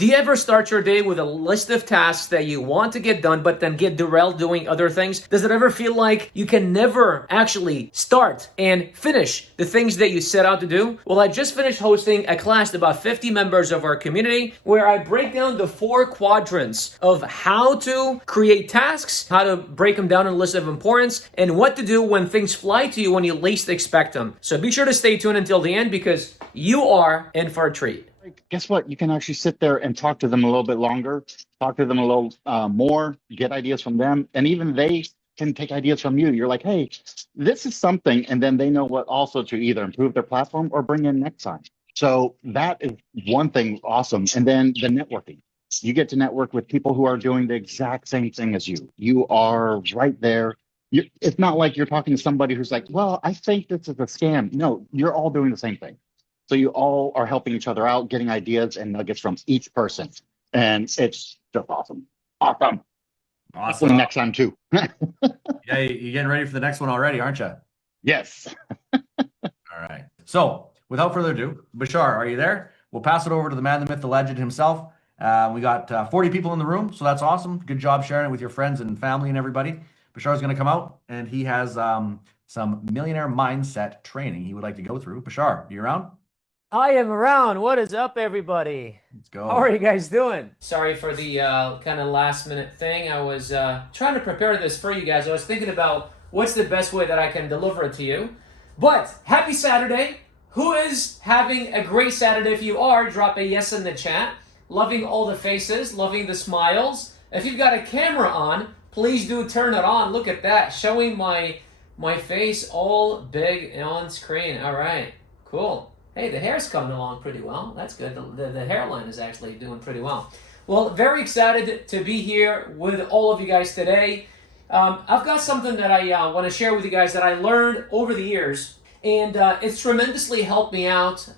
Do you ever start your day with a list of tasks that you want to get done, but then get derailed doing other things? Does it ever feel like you can never actually start and finish the things that you set out to do? Well, I just finished hosting a class to about 50 members of our community where I break down the 4 quadrants of how to create tasks, how to break them down in a list of importance, and what to do when things fly to you when you least expect them. So be sure to stay tuned until the end because you are in for a treat. Guess what? You can actually sit there and talk to them a little bit longer, talk to them a little more, get ideas from them, and even they can take ideas from you. You're like, hey, this is something, and then they know what also to either improve their platform or bring in next time. So that is one thing awesome. And then the networking. You get to network with people who are doing the exact same thing as you. You are right there. It's not like you're talking to somebody who's like, well, I think this is a scam. No, you're all doing the same thing. So you all are helping each other out, getting ideas and nuggets from each person. And it's just awesome. Awesome. Hopefully next time too. Yeah, you're getting ready for the next one already, aren't you? Yes. All right. So without further ado, Bashar, are you there? We'll pass it over to the man, the myth, the legend himself. We got 40 people in the room, so that's awesome. Good job sharing it with your friends and family and everybody. Bashar's going to come out, and he has some millionaire mindset training he would like to go through. Bashar, are you around? I am around. What is up, everybody? Let's go. How are you guys doing? Sorry for the kind of last minute thing. I was trying to prepare this for you guys. I was thinking about what's the best way that I can deliver it to you. But happy Saturday. Who is having a great Saturday? If you are, drop a yes in the chat. Loving all the faces, loving the smiles. If you've got a camera on, please do turn it on. Look at that, showing my face all big on screen. All right, cool. Hey, the hair's coming along pretty well. That's good. The hairline is actually doing pretty well. Well, very excited to be here with all of you guys today. I've got something that I want to share with you guys that I learned over the years, and it's tremendously helped me out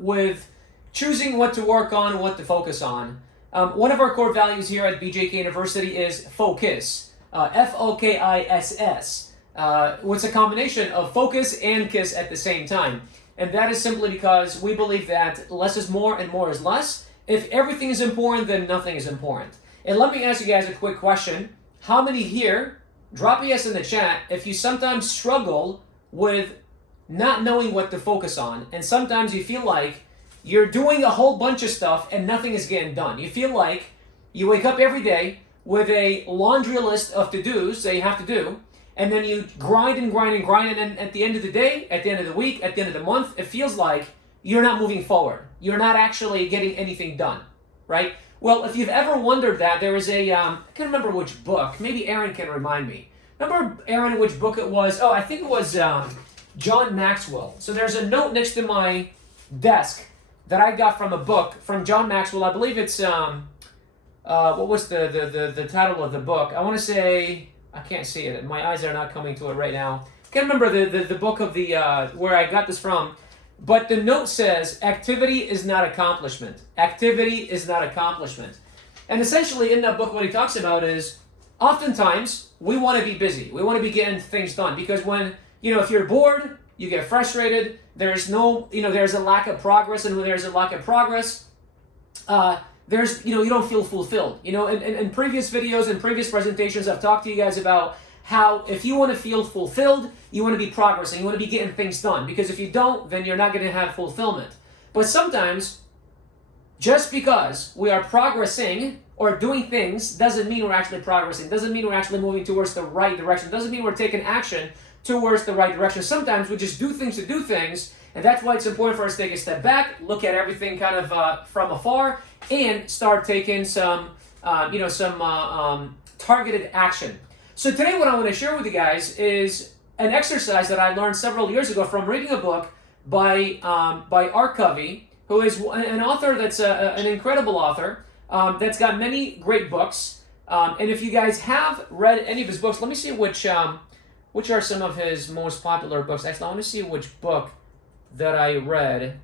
with choosing what to work on and what to focus on. One of our core values here at BJK University is focus, F-O-K-I-S-S. It's a combination of focus and kiss at the same time. And that is simply because we believe that less is more and more is less. If everything is important, then nothing is important. And let me ask you guys a quick question. How many here, drop a yes in the chat, if you sometimes struggle with not knowing what to focus on, and sometimes you feel like you're doing a whole bunch of stuff and nothing is getting done. You feel like you wake up every day with a laundry list of to-dos that you have to do, and then you grind and grind and grind, and then at the end of the day, at the end of the week, at the end of the month, it feels like you're not moving forward. You're not actually getting anything done, right? Well, if you've ever wondered that, there is a, I can't remember which book, maybe Aaron can remind me. Remember, Aaron, which book it was? Oh, I think it was John Maxwell. So there's a note next to my desk that I got from a book from John Maxwell. I believe it's, what was the title of the book? I want to say... I can't see it. My eyes are not coming to it right now. I can't remember the book of the where I got this from. But the note says, activity is not accomplishment. Activity is not accomplishment. And essentially in that book what he talks about is, oftentimes we want to be busy. We want to be getting things done. Because when, if you're bored, you get frustrated. There's there's a lack of progress. And when there's a lack of progress, you don't feel fulfilled. In previous videos and previous presentations, I've talked to you guys about how if you want to feel fulfilled, you want to be progressing, you want to be getting things done. Because if you don't, then you're not going to have fulfillment. But sometimes, just because we are progressing or doing things doesn't mean we're actually progressing, doesn't mean we're actually moving towards the right direction, doesn't mean we're taking action towards the right direction. Sometimes we just do things to do things, and that's why it's important for us to take a step back, look at everything kind of from afar, and start taking some targeted action. So today what I want to share with you guys is an exercise that I learned several years ago from reading a book by Art Covey, who is an author that's an incredible author that's got many great books. And if you guys have read any of his books, let me see which are some of his most popular books. Actually, I want to see which book that I read.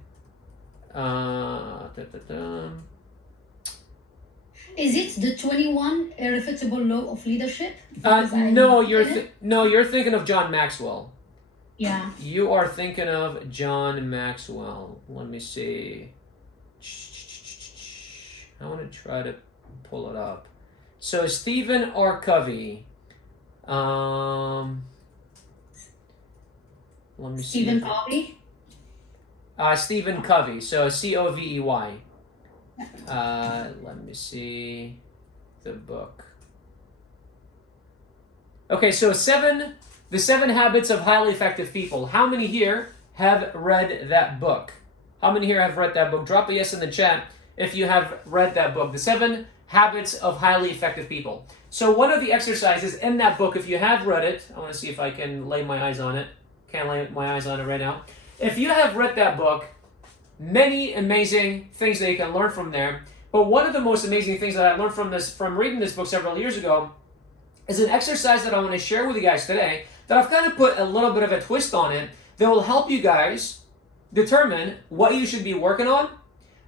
Is it the 21 Irrefutable Law of Leadership? No, you're thinking of John Maxwell. Yeah. You are thinking of John Maxwell. Let me see. I want to try to pull it up. So Stephen R. Covey. Let me see. Stephen Covey? Stephen Covey. So Covey. Let me see the book. Okay, so The 7 Habits of Highly Effective People. How many here have read that book? How many here have read that book? Drop a yes in the chat if you have read that book. The 7 Habits of Highly Effective People. So one of the exercises in that book, if you have read it, I want to see if I can lay my eyes on it. Can't lay my eyes on it right now. If you have read that book, many amazing things that you can learn from there. But one of the most amazing things that I learned from reading this book several years ago is an exercise that I want to share with you guys today that I've kind of put a little bit of a twist on it that will help you guys determine what you should be working on,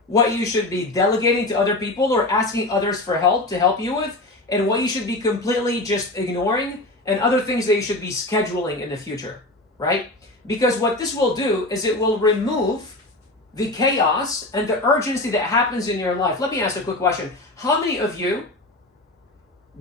what you should be delegating to other people or asking others for help to help you with, and what you should be completely just ignoring, and other things that you should be scheduling in the future, right? Because what this will do is it will remove the chaos and the urgency that happens in your life. Let me ask a quick question. How many of you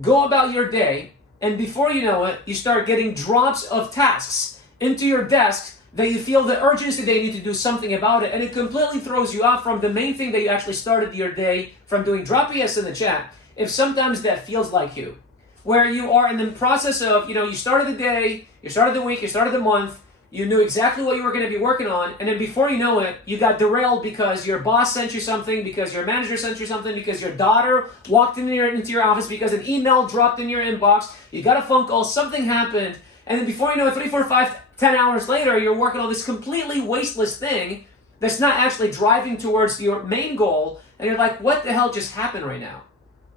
go about your day and before you know it, you start getting drops of tasks into your desk that you feel the urgency that you need to do something about it, and it completely throws you off from the main thing that you actually started your day from doing? Drop a yes in the chat if sometimes that feels like you, where you are in the process of, you started the day, you started the week, you started the month, you knew exactly what you were going to be working on, and then before you know it, you got derailed because your boss sent you something, because your manager sent you something, because your daughter walked into your office, because an email dropped in your inbox, you got a phone call, something happened, and then before you know it, 3, 4, 5, 10 hours later, you're working on this completely wasteless thing that's not actually driving towards your main goal, and you're like, what the hell just happened right now?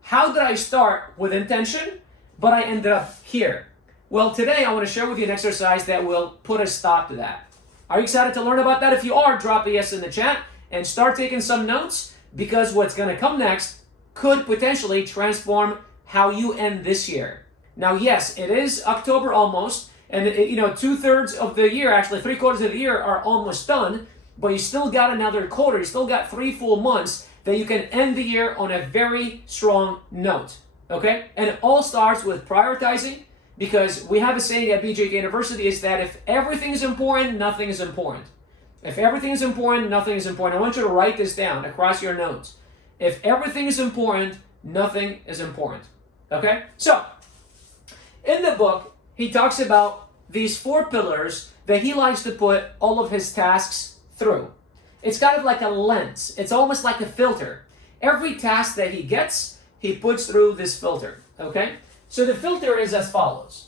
How did I start with intention, but I ended up here? Well, today I want to share with you an exercise that will put a stop to that. Are you excited to learn about that? If you are, drop a yes in the chat and start taking some notes, because what's going to come next could potentially transform how you end this year. Now, yes, it is October almost, and 2/3 of the year, actually 3/4 of the year are almost done, but you still got another quarter, you still got 3 full months that you can end the year on a very strong note, okay? And it all starts with prioritizing, because we have a saying at BJK University is that if everything is important, nothing is important. If everything is important, nothing is important. I want you to write this down across your notes. If everything is important, nothing is important, okay? So, in the book, he talks about these 4 pillars that he likes to put all of his tasks through. It's kind of like a lens. It's almost like a filter. Every task that he gets, he puts through this filter, okay? So the filter is as follows.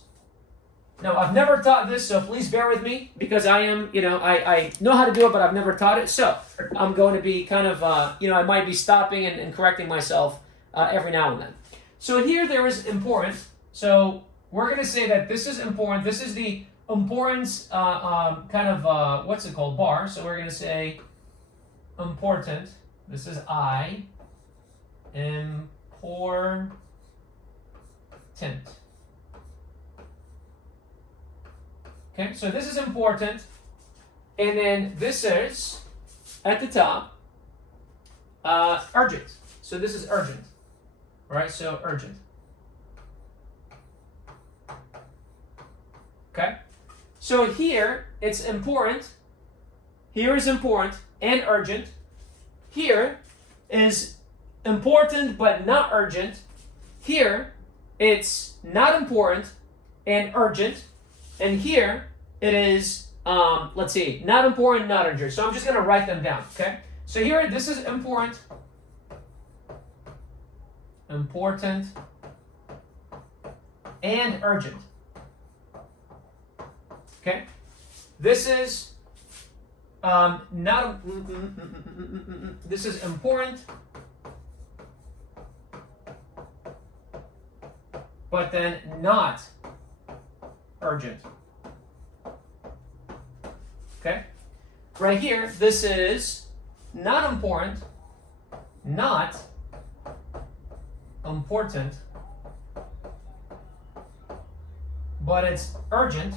Now, I've never taught this, so please bear with me, because I am, I know how to do it, but I've never taught it. So I'm going to be kind of, I might be stopping and correcting myself every now and then. So here there is important. So we're going to say that this is important. This is the importance what's it called, bar. So we're going to say important. This is I, important. Okay, so this is important, and then this is at the top urgent. So this is urgent, right? So urgent. Okay, so here it's important. Here is important and urgent. Here is important but not urgent. Here it's not important and urgent. And here it is, not important, not urgent. So I'm just going to write them down, okay? So here, this is important, and urgent. Okay? This is this is important, but then not urgent. Okay? Right here, this is not important, not important, but it's urgent.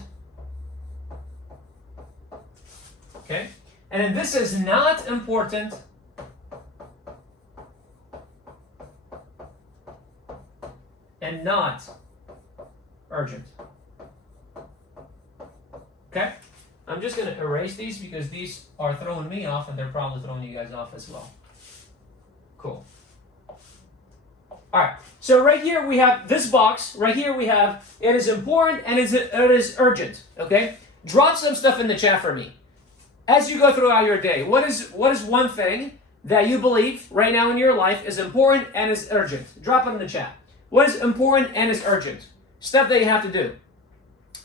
Okay? And then this is not important, and not urgent. Okay? I'm just going to erase these because these are throwing me off and they're probably throwing you guys off as well. Cool. All right. So right here we have this box. Right here we have it is important and it is urgent. Okay? Drop some stuff in the chat for me. As you go throughout your day, what is one thing that you believe right now in your life is important and is urgent? Drop it in the chat. What is important and is urgent? Stuff that you have to do.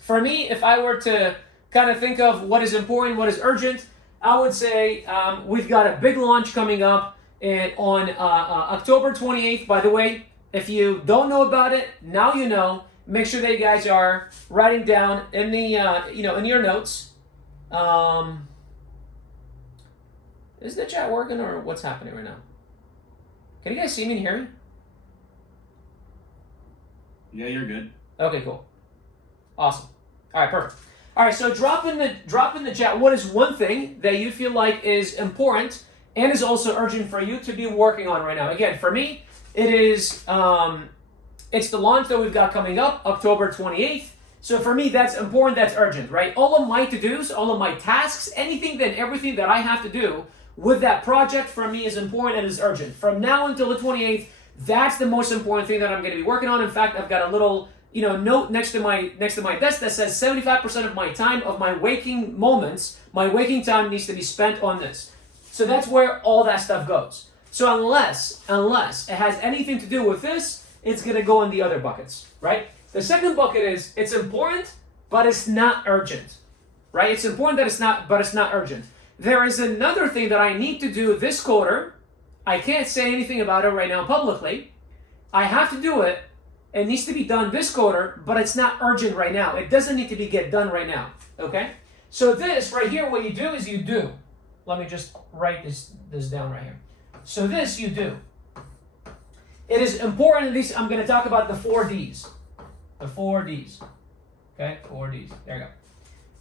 For me, if I were to kind of think of what is important, what is urgent, I would say we've got a big launch coming up on October 28th. By the way, if you don't know about it, now you know. Make sure that you guys are writing down in the in your notes. Is the chat working or what's happening right now? Can you guys see me and hear me? Yeah, you're good. Okay, cool. Awesome. All right, perfect. All right, so drop in the chat what is one thing that you feel like is important and is also urgent for you to be working on right now. Again, for me, it is it's the launch that we've got coming up, October 28th. So for me, that's important, that's urgent, right? All of my to-dos, all of my tasks, anything and everything that I have to do with that project for me is important and is urgent. From now until the 28th, that's the most important thing that I'm going to be working on. In fact, I've got a little note next to my desk that says 75% of my time, of my waking moments, my waking time needs to be spent on this. So that's where all that stuff goes. So unless it has anything to do with this, it's going to go in the other buckets, right? The second bucket is it's important, but it's not urgent, right? It's important but it's not urgent. There is another thing that I need to do this quarter. I can't say anything about it right now publicly. I have to do it. It needs to be done this quarter, but it's not urgent right now. It doesn't need to get done right now, okay? So this right here, what you do is you do. Let me just write this down right here. So this you do. It is important. I'm going to talk about the 4 Ds. The 4 Ds. Okay, 4 Ds. There you go.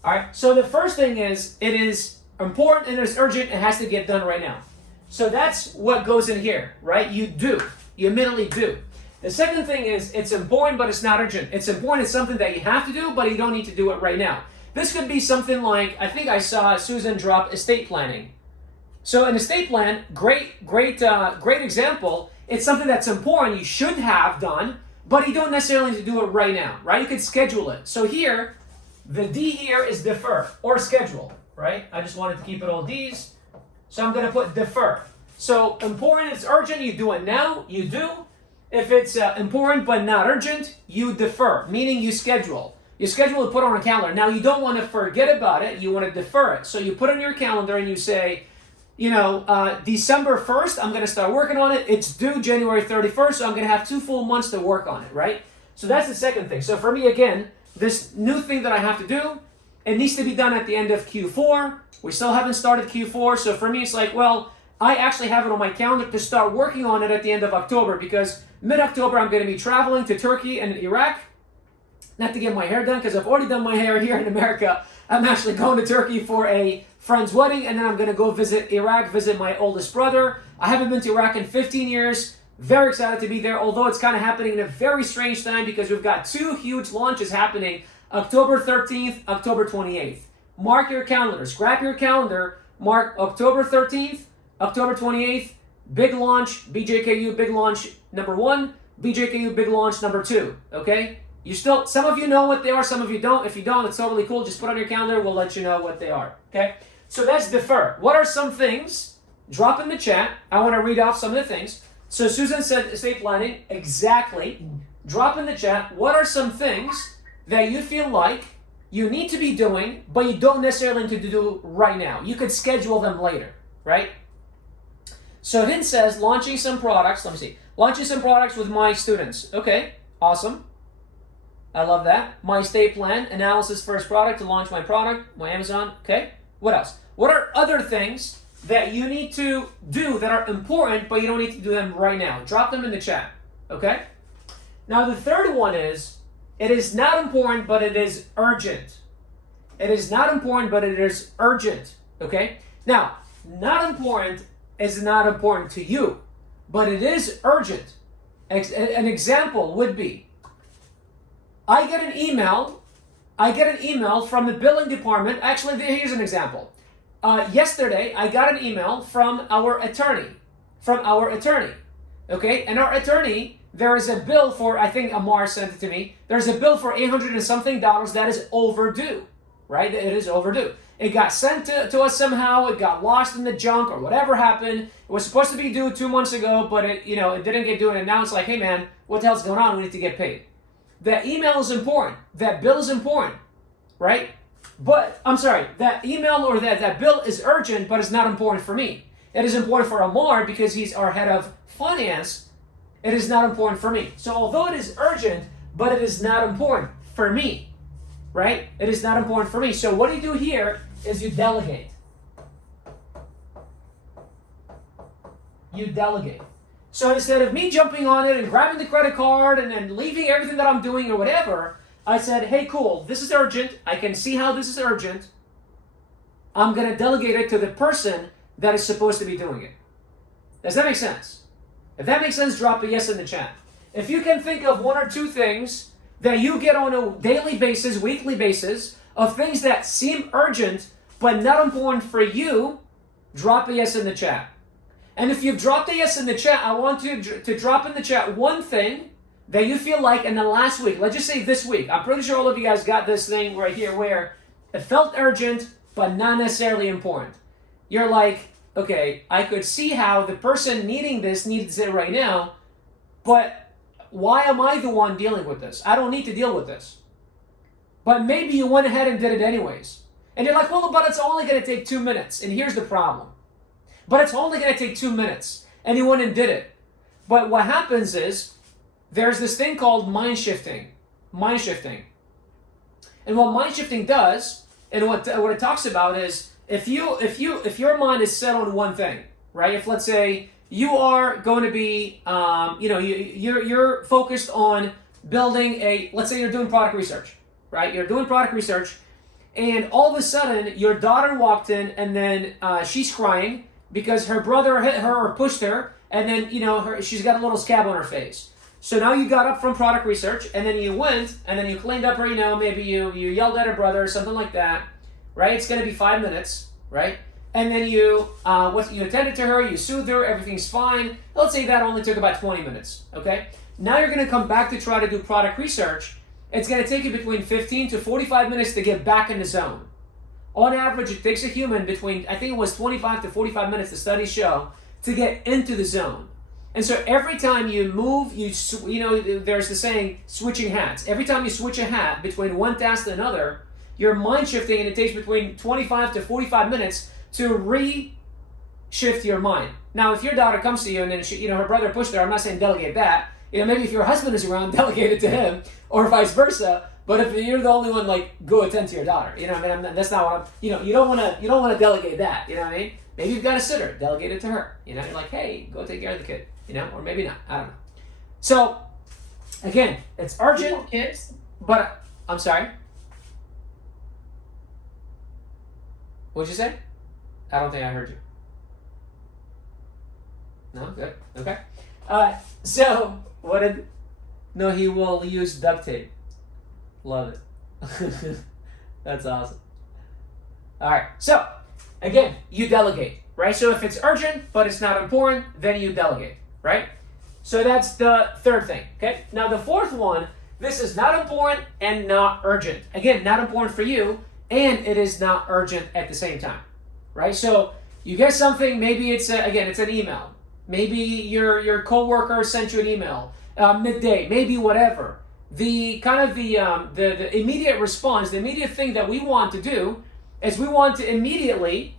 All right, so the first thing is it is important and it's urgent. It has to get done right now. So that's what goes in here, right? You do. You immediately do. The second thing is it's important, but it's not urgent. It's important. It's something that you have to do, but you don't need to do it right now. This could be something like, I think I saw Susan drop estate planning. So an estate plan, great example. It's something that's important. You should have done, but you don't necessarily need to do it right now, right? You could schedule it. So here, the D here is defer or schedule, right? I just wanted to keep it all Ds. So I'm going to put defer. So important, it's urgent, you do it now, you do. If it's important but not urgent, you defer, meaning you schedule. You schedule to put on a calendar. Now, you don't want to forget about it, you want to defer it. So you put on your calendar and you say, December 1st, I'm going to start working on it. It's due January 31st, so I'm going to have 2 full months to work on it, right? So that's the second thing. So for me, again, this new thing that I have to do, it needs to be done at the end of Q4. We still haven't started Q4, so for me, it's like, well, I actually have it on my calendar to start working on it at the end of October because mid-October, I'm going to be traveling to Turkey and Iraq. Not to get my hair done because I've already done my hair here in America. I'm actually going to Turkey for a friend's wedding, and then I'm going to go visit Iraq, visit my oldest brother. I haven't been to Iraq in 15 years. Very excited to be there, although it's kind of happening in a very strange time because we've got 2 huge launches happening October 13th, October 28th. Mark your calendars. Grab your calendar. Mark October 13th, October 28th. Big launch, BJKU big launch number 1, BJKU big launch number 2. Okay? Some of you know what they are, some of you don't. If you don't, it's totally cool. Just put on your calendar. We'll let you know what they are. Okay? So that's defer. What are some things? Drop in the chat. I want to read off some of the things. So Susan said estate planning. Exactly. Drop in the chat. What are some things that you feel like you need to be doing, but you don't necessarily need to do right now? You could schedule them later, right? So Hin says launching some products. Let me see. Launching some products with my students. Okay. Awesome. I love that. My estate plan, analysis first product to launch my product, my Amazon. Okay. What else? What are other things that you need to do that are important, but you don't need to do them right now? Drop them in the chat. Okay. Now the third one is, it is not important, but it is urgent. It is not important, but it is urgent. Okay. Now, not important is not important to you, but it is urgent. An example would be, I get an email from the billing department. Actually, here's an example. Yesterday, I got an email from our attorney. Okay? And our attorney, there is a bill for, I think Amar sent it to me, there's a bill for $800 and something that is overdue, right? It is overdue. It got sent to us somehow, it got lost in the junk or whatever happened. It was supposed to be due 2 months ago, but it didn't get due, and now it's like, hey man, what the hell's going on? We need to get paid. That email is important. That bill is important, right? But, I'm sorry, that email or that bill is urgent, but it's not important for me. It is important for Amar because he's our head of finance. It is not important for me. So although it is urgent, but it is not important for me, right? It is not important for me. So what you do here is you delegate. You delegate. So instead of me jumping on it and grabbing the credit card and then leaving everything that I'm doing or whatever, I said, hey, cool, this is urgent. I can see how this is urgent. I'm going to delegate it to the person that is supposed to be doing it. Does that make sense? If that makes sense, drop a yes in the chat. If you can think of one or two things that you get on a daily basis, weekly basis, of things that seem urgent but not important for you, drop a yes in the chat. And if you've dropped a yes in the chat, I want you to drop in the chat one thing that you feel like in the last week, let's just say this week, I'm pretty sure all of you guys got this thing right here where it felt urgent but not necessarily important. You're like, okay, I could see how the person needing this needs it right now, but why am I the one dealing with this? I don't need to deal with this. But maybe you went ahead and did it anyways. And you're like, well, but it's only going to take 2 minutes. And here's the problem. But it's only going to take 2 minutes. And you went and did it. But what happens is, there's this thing called mind shifting. Mind shifting. And what mind shifting does, and what it talks about is, if your mind is set on one thing, right? If let's say you are going to be, you're focused on building let's say you're doing product research, right? You're doing product research, and all of a sudden your daughter walked in, and then she's crying because her brother hit her or pushed her, and then she's got a little scab on her face. So now you got up from product research, and then you went, and then you cleaned up her, maybe you yelled at her brother or something like that, right? It's going to be 5 minutes, right? And then you attended to her, you soothed her, everything's fine. Let's say that only took about 20 minutes, okay? Now you're going to come back to try to do product research. It's going to take you between 15 to 45 minutes to get back in the zone. On average, it takes a human between, I think it was 25 to 45 minutes, the studies show, to get into the zone. And so every time you move, there's the saying, switching hats. Every time you switch a hat between one task to another, you're mind shifting, and it takes between 25 to 45 minutes to re-shift your mind. Now, if your daughter comes to you and then her brother pushed her, I'm not saying delegate that. Maybe if your husband is around, delegate it to him, or vice versa. But if you're the only one, go attend to your daughter. That's not what you don't want to delegate that. You know what I mean? Maybe you've got a sitter, delegate it to her. You're like, hey, go take care of the kid. Or maybe not. I don't know. So, again, it's urgent. Kids? But, I'm sorry? What'd you say? I don't think I heard you. No? Good. Okay. So, no, he will use duct tape. Love it. That's awesome. All right. So, again, you delegate, right? So if it's urgent, but it's not important, then you delegate, right? So that's the third thing, okay? Now the fourth one, this is not important and not urgent. Again, not important for you, and it is not urgent at the same time, right? So you get something, maybe it's an email. Maybe your coworker sent you an email midday, maybe whatever. The immediate response, the immediate thing that we want to do is we want to immediately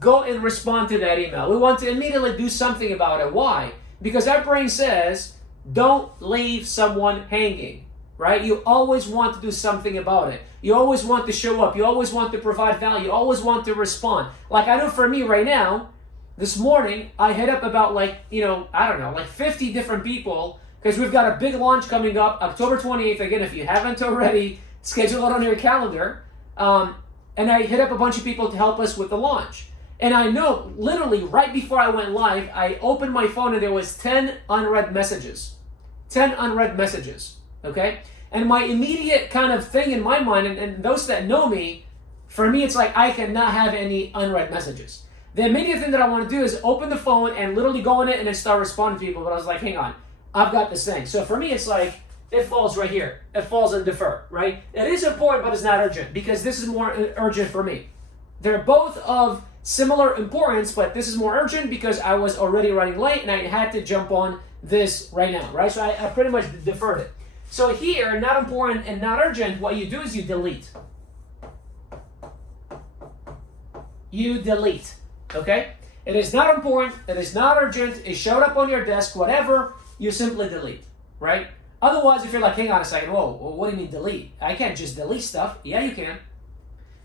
go and respond to that email. We want to immediately do something about it. Why? Because our brain says, don't leave someone hanging, right? You always want to do something about it. You always want to show up. You always want to provide value. You always want to respond. Like I know for me right now, this morning, I hit up about 50 different people because we've got a big launch coming up, October 28th. Again, if you haven't already, schedule it on your calendar. And I hit up a bunch of people to help us with the launch. And I know, literally, right before I went live, I opened my phone and there was 10 unread messages. 10 unread messages, okay? And my immediate kind of thing in my mind, and those that know me, for me, it's like I cannot have any unread messages. The immediate thing that I want to do is open the phone and literally go in it and then start responding to people. But I was like, hang on, I've got this thing. So for me, it's like, it falls right here. It falls in defer, right? It is important, but it's not urgent because this is more urgent for me. They're both of similar importance, but this is more urgent because I was already running late and I had to jump on this right now, right? So I pretty much deferred it. So here, not important and not urgent, what you do is you delete. You delete, okay? It is not important, it is not urgent, it showed up on your desk, whatever, you simply delete, right? Otherwise, if you're like, hang on a second, whoa, what do you mean delete? I can't just delete stuff. Yeah, you can.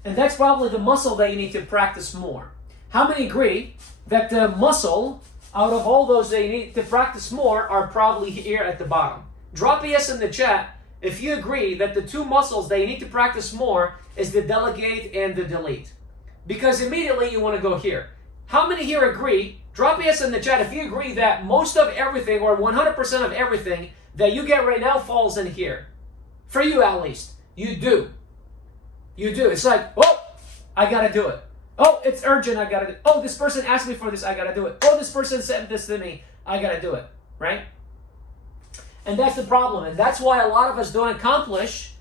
And that's probably the muscle that you need to practice more. How many agree that the muscle, out of all those that you need to practice more, are probably here at the bottom? Drop a yes in the chat if you agree that the two muscles that you need to practice more is the delegate and the delete. Because immediately you want to go here. How many here agree? Drop a yes in the chat if you agree that most of everything or 100% of everything that you get right now falls in here. For you at least. You do. You do. It's like, oh, I gotta do it. Oh, it's urgent, I gotta do it. Oh, this person asked me for this, I gotta do it. Oh, this person sent this to me, I gotta do it. Right? And that's the problem. And that's why a lot of us don't accomplish,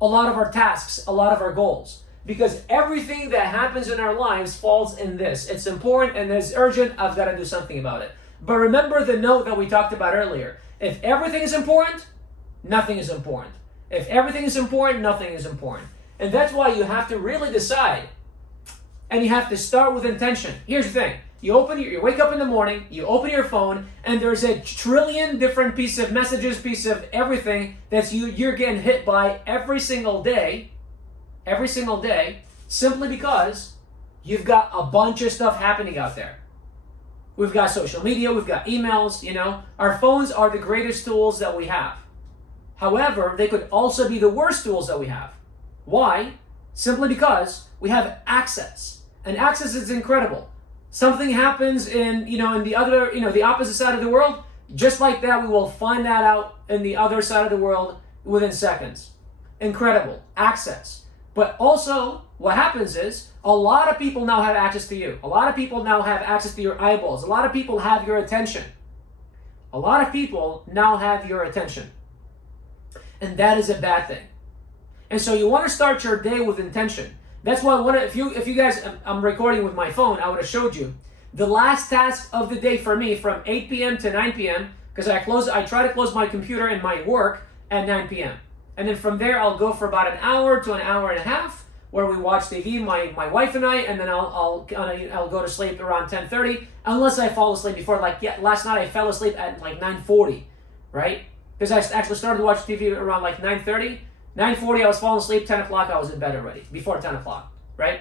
a lot of our tasks, a lot of our goals. Because everything that happens in our lives falls in this. It's important and it's urgent, I've got to do something about it. But remember the note that we talked about earlier. If everything is important, nothing is important. If everything is important, nothing is important. And that's why you have to really decide. And you have to start with intention. Here's the thing. You wake up in the morning, you open your phone, and there's a trillion different piece of messages, piece of everything that you're getting hit by every single day, simply because you've got a bunch of stuff happening out there. We've got social media, we've got emails, Our phones are the greatest tools that we have. However, they could also be the worst tools that we have. Why? Simply because we have access. And access is incredible. Something happens in the other, the opposite side of the world, just like that, we will find that out in the other side of the world within seconds. Incredible. Access. But also, what happens is, a lot of people now have access to you. A lot of people now have access to your eyeballs. A lot of people have your attention. A lot of people now have your attention. And that is a bad thing. And so you want to start your day with intention. That's why if you guys, I'm recording with my phone, I would have showed you the last task of the day for me from 8 p.m. to 9 p.m. because I try to close my computer and my work at 9 p.m. And then from there, I'll go for about an hour to an hour and a half where we watch TV, my wife and I, and then I'll go to sleep around 10:30 unless I fall asleep before. Last night I fell asleep at 9:40, right? Because I actually started to watch TV around 9:30. 9:40, I was falling asleep. 10 o'clock, I was in bed already, before 10 o'clock, right?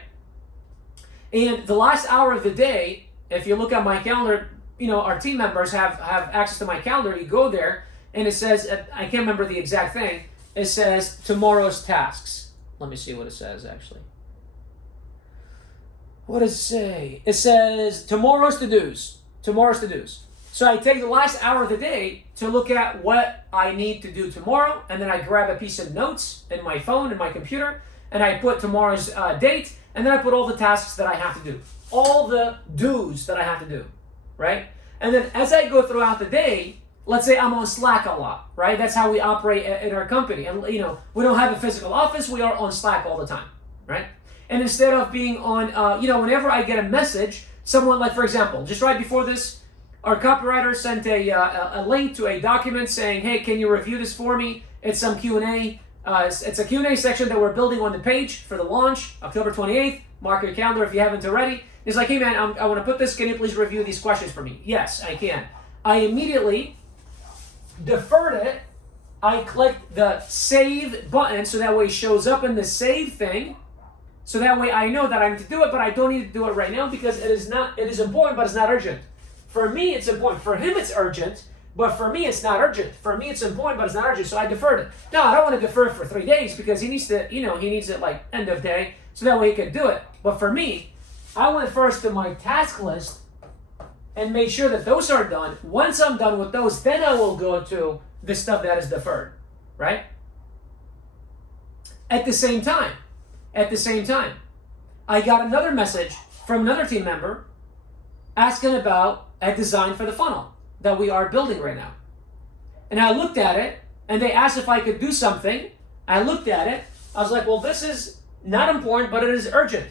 And the last hour of the day, if you look at my calendar, our team members have access to my calendar. You go there, and it says, I can't remember the exact thing, it says tomorrow's tasks. Let me see what it says, actually. What does it say? It says tomorrow's to-dos. Tomorrow's to-dos. So I take the last hour of the day to look at what I need to do tomorrow, and then I grab a piece of notes in my phone, in my computer, and I put tomorrow's date, and then I put all the tasks that I have to do. All the do's that I have to do, right? And then as I go throughout the day, let's say I'm on Slack a lot, right? That's how we operate in our company. And, we don't have a physical office. We are on Slack all the time, right? And instead of being on, whenever I get a message, someone for example, just right before this, our copywriter sent a link to a document saying, hey, can you review this for me? It's some Q&A. It's a Q&A section that we're building on the page for the launch, October 28th. Mark your calendar if you haven't already. He's like, hey, man, I want to put this. Can you please review these questions for me? Yes, I can. I immediately deferred it. I clicked the save button so that way it shows up in the save thing. So that way I know that I need to do it, but I don't need to do it right now because it is important, but it's not urgent. For me, it's important. For him, it's urgent, but for me, it's not urgent. For me, it's important, but it's not urgent, so I deferred it. Now, I don't want to defer it for 3 days because he needs it end of day, so that way he can do it. But for me, I went first to my task list, and made sure that those are done. Once I'm done with those, then I will go to the stuff that is deferred, right? At the same time, I got another message from another team member asking about a design for the funnel that we are building right now. And I looked at it, and they asked if I could do something. I looked at it. I was like, well, this is not important, but it is urgent.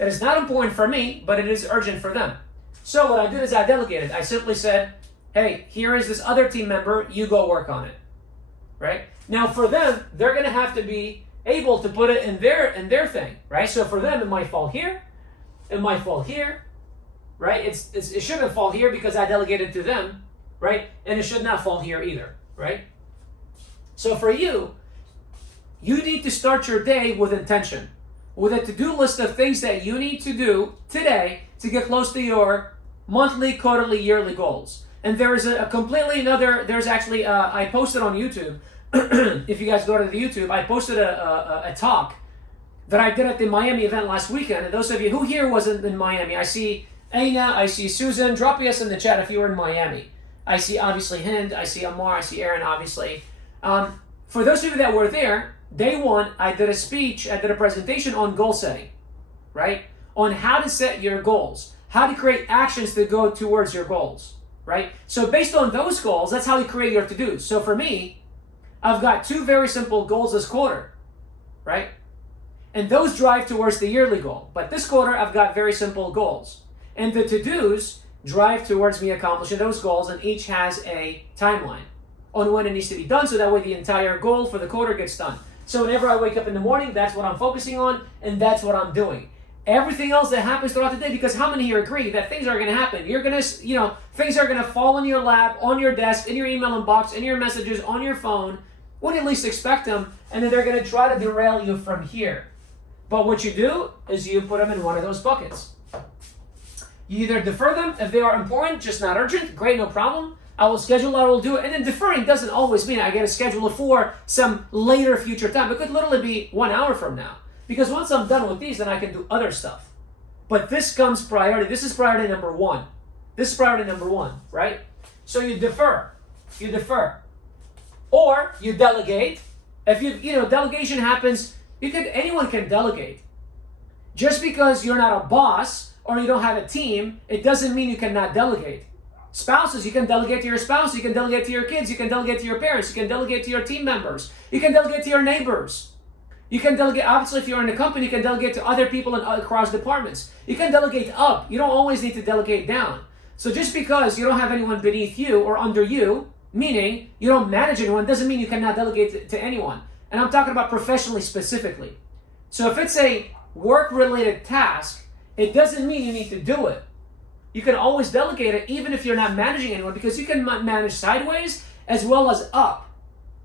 It is not important for me, but it is urgent for them. So what I did is I delegated. I simply said, hey, here is this other team member. You go work on it, right? Now for them, they're going to have to be able to put it in their thing, right? So for them, it might fall here. It might fall here, right? It shouldn't fall here because I delegated to them, right? And it should not fall here either, right? So for you, you need to start your day with intention, with a to-do list of things that you need to do today to get close to your monthly, quarterly, yearly goals. And there is there's actually, I posted on YouTube, if you guys go to the YouTube, I posted a talk that I did at the Miami event last weekend. And those of you who here wasn't in Miami, I see Aina, I see Susan, drop yes in the chat if you were in Miami. I see obviously Hind, I see Amar, I see Aaron, obviously. For those of you that were there, day one, I did a presentation on goal setting, right? On how to set your goals, how to create actions that go towards your goals, right? So based on those goals, that's how you create your to-dos. So for me, I've got two very simple goals this quarter, right? And those drive towards the yearly goal. But this quarter, I've got very simple goals. And the to-dos drive towards me accomplishing those goals, and each has a timeline on when it needs to be done, so that way the entire goal for the quarter gets done. So whenever I wake up in the morning, that's what I'm focusing on, and that's what I'm doing. Everything else that happens throughout the day, because how many here agree that things are going to happen? You're going to, things are going to fall in your lap, on your desk, in your email inbox, in your messages, on your phone, when you least expect them, and then they're going to try to derail you from here. But what you do is you put them in one of those buckets. You either defer them if they are important, just not urgent, great, no problem. I will schedule it, I will do it. And then deferring doesn't always mean I get to schedule it for some later future time. It could literally be 1 hour from now. Because once I'm done with these, then I can do other stuff. But this comes priority. This is priority number one. This is priority number one, right? So you defer. You defer. Or you delegate. If delegation happens, anyone can delegate. Just because you're not a boss or you don't have a team, it doesn't mean you cannot delegate. Spouses, you can delegate to your spouse, you can delegate to your kids, you can delegate to your parents, you can delegate to your team members, you can delegate to your neighbors. You can delegate, obviously if you're in a company, you can delegate to other people across departments. You can delegate up, you don't always need to delegate down. So just because you don't have anyone beneath you or under you, meaning you don't manage anyone, doesn't mean you cannot delegate to anyone. And I'm talking about professionally specifically. So if it's a work-related task, it doesn't mean you need to do it. You can always delegate it even if you're not managing anyone, because you can manage sideways as well as up,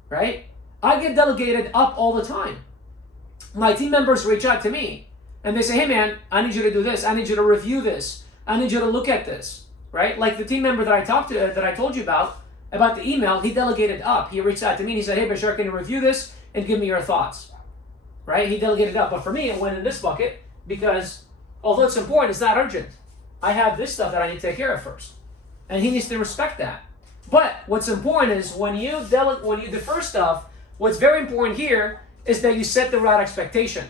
right? I get delegated up all the time. My team members reach out to me and they say, hey man, I need you to do this. I need you to review this. I need you to look at this, right? Like the team member that I talked to, that I told you about the email, he delegated up. He reached out to me and he said, hey Bashar, can you review this and give me your thoughts, right? He delegated up. But for me, it went in this bucket because although it's important, it's not urgent. I have this stuff that I need to take care of first. And he needs to respect that. But what's important is when you defer stuff, what's very important here is that you set the right expectation.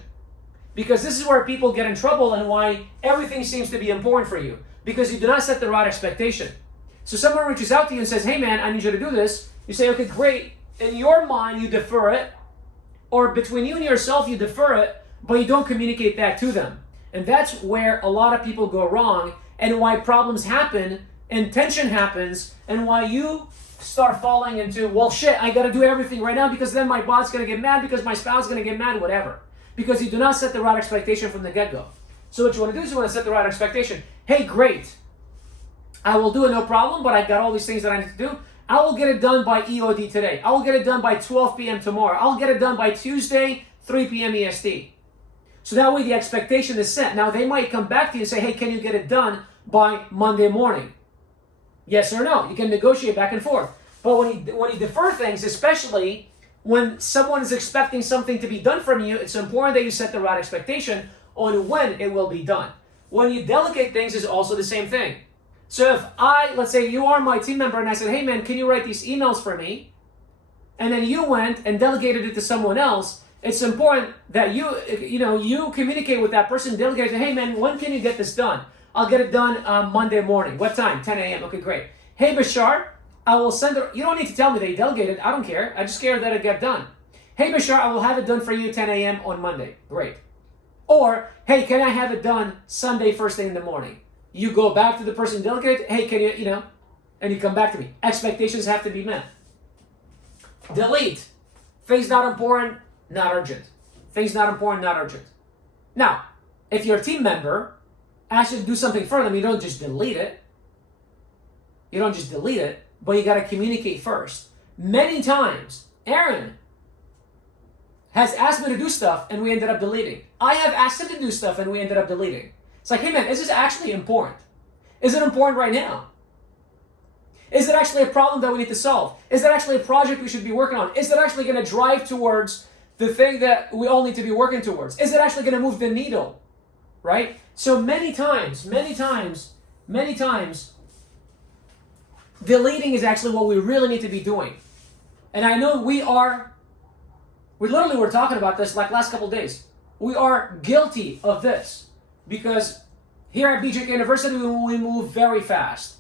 Because this is where people get in trouble and why everything seems to be important for you. Because you do not set the right expectation. So someone reaches out to you and says, hey man, I need you to do this. You say, okay, great. In your mind, you defer it. Or between you and yourself, you defer it, but you don't communicate that to them. And that's where a lot of people go wrong, and why problems happen, and tension happens, and why you start falling into, well, shit, I got to do everything right now because then my boss is going to get mad, because my spouse is going to get mad, whatever. Because you do not set the right expectation from the get-go. So what you want to do is you want to set the right expectation. Hey, great. I will do it, no problem, but I've got all these things that I need to do. I will get it done by EOD today. I will get it done by 12 p.m. tomorrow. I'll get it done by Tuesday, 3 p.m. EST. So that way the expectation is set. Now they might come back to you and say, hey, can you get it done by Monday morning? Yes or no. You can negotiate back and forth. But when you defer things, especially when someone is expecting something to be done from you, it's important that you set the right expectation on when it will be done. When you delegate things, is also the same thing. So if let's say you are my team member and I said, hey man, can you write these emails for me? And then you went and delegated it to someone else, it's important that you communicate with that person, delegate, hey man, when can you get this done? I'll get it done Monday morning. What time? 10 a.m. Okay, great. Hey Bashar, I will send it. You don't need to tell me that you delegated. I don't care. I just care that it get done. Hey Bashar, I will have it done for you 10 a.m. on Monday. Great. Or, hey, can I have it done Sunday first thing in the morning? You go back to the person delegated. Hey, can you, and you come back to me. Expectations have to be met. Delete. Things not important, not urgent. Things not important, not urgent. Now, if your team member asks you to do something for them, you don't just delete it. You don't just delete it, but you got to communicate first. Many times, Aaron has asked me to do stuff and we ended up deleting. I have asked him to do stuff and we ended up deleting. It's like, hey man, is this actually important? Is it important right now? Is it actually a problem that we need to solve? Is it actually a project we should be working on? Is it actually going to drive towards the thing that we all need to be working towards? Is it actually going to move the needle? Right? So many times, deleting is actually what we really need to be doing. And I know we literally were talking about this like last couple of days. We are guilty of this because here at BJK University, we move very fast.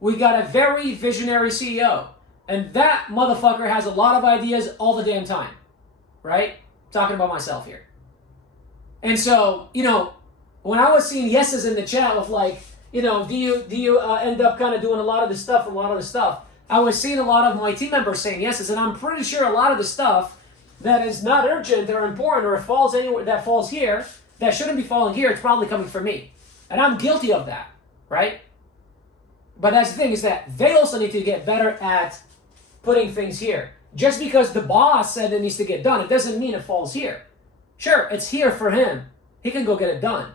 We got a very visionary CEO, and that motherfucker has a lot of ideas all the damn time, right? Talking about myself here. And so, when I was seeing yeses in the chat with like, do you end up kind of doing a lot of the stuff, I was seeing a lot of my team members saying yeses, and I'm pretty sure a lot of the stuff that is not urgent or important or falls anywhere that falls here, that shouldn't be falling here, it's probably coming from me. And I'm guilty of that, right? But that's the thing, is that they also need to get better at putting things here. Just because the boss said it needs to get done, it doesn't mean it falls here. Sure, it's here for him. He can go get it done.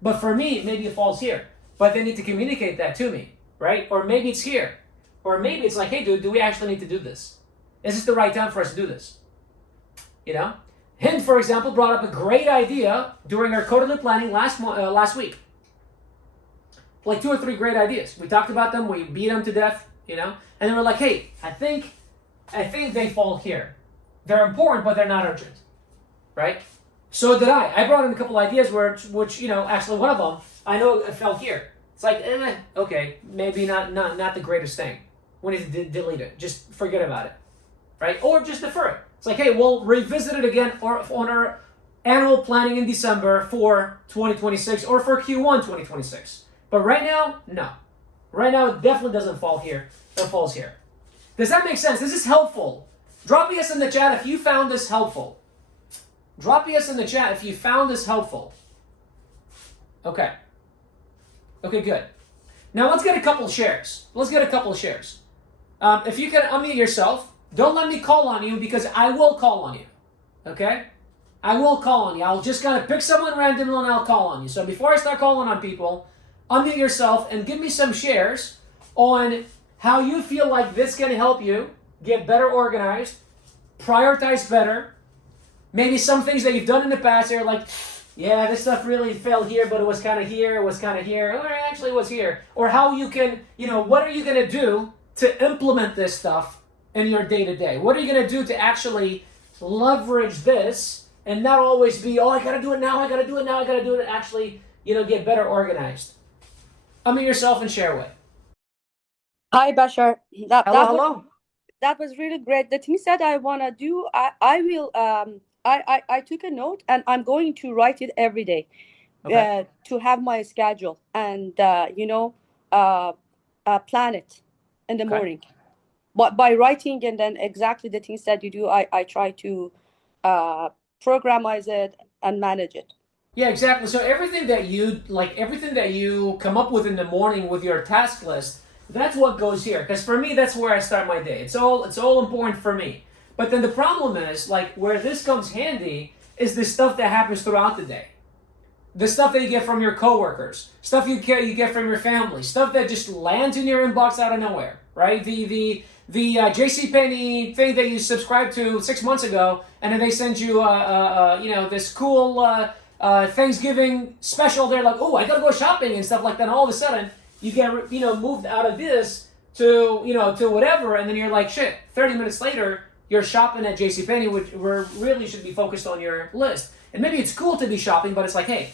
But for me, maybe it falls here. But they need to communicate that to me, right? Or maybe it's here. Or maybe it's like, hey dude, do we actually need to do this? Is this the right time for us to do this? Hind, for example, brought up a great idea during our quarterly planning last week. Like 2 or 3 great ideas. We talked about them, we beat them to death, and then we're like, hey, I think they fall here. They're important, but they're not urgent, right? So did I. I brought in a couple ideas which actually one of them, I know it fell here. It's like, okay, maybe not the greatest thing. We need to delete it. Just forget about it, right? Or just defer it. It's like, hey, we'll revisit it again on our annual planning in December for 2026 or for Q1 2026. But right now, no. Right now, it definitely doesn't fall here. It falls here. Does that make sense? This is helpful. Drop me in the chat if you found this helpful. Drop me in the chat if you found this helpful. Okay. Okay, good. Now let's get a couple shares. If you can unmute yourself, don't let me call on you because I will call on you. Okay? I will call on you. I'll just kind of pick someone randomly and I'll call on you. So before I start calling on people, unmute yourself and give me some shares on how you feel like this can help you get better organized, prioritize better. Maybe some things that you've done in the past are like, yeah, this stuff really fell here, but it was kind of here, or actually it was here. Or how you can, what are you going to do to implement this stuff in your day-to-day? What are you going to do to actually leverage this and not always be, I got to do it now, actually, get better organized. Unmute yourself and share away. Hi, Bashar. Hello. That was really great. The things that I want to do, I will, I took a note and I'm going to write it every day to have my schedule and, plan it in the morning. But by writing and then exactly the things that you do, I try to programize it and manage it. Yeah, exactly. So everything that you come up with in the morning with your task list, that's what goes here. Because for me, that's where I start my day. It's all important for me. But then the problem is, where this comes handy is the stuff that happens throughout the day. The stuff that you get from your coworkers, stuff you get from your family, stuff that just lands in your inbox out of nowhere, right? The JCPenney thing that you subscribed to 6 months ago, and then they send you this cool Thanksgiving special. They're like, oh, I gotta go shopping and stuff like that. And all of a sudden, you get, moved out of this to, to whatever, and then you're like, shit, 30 minutes later, you're shopping at JCPenney, which really should be focused on your list. And maybe it's cool to be shopping, but it's like, hey,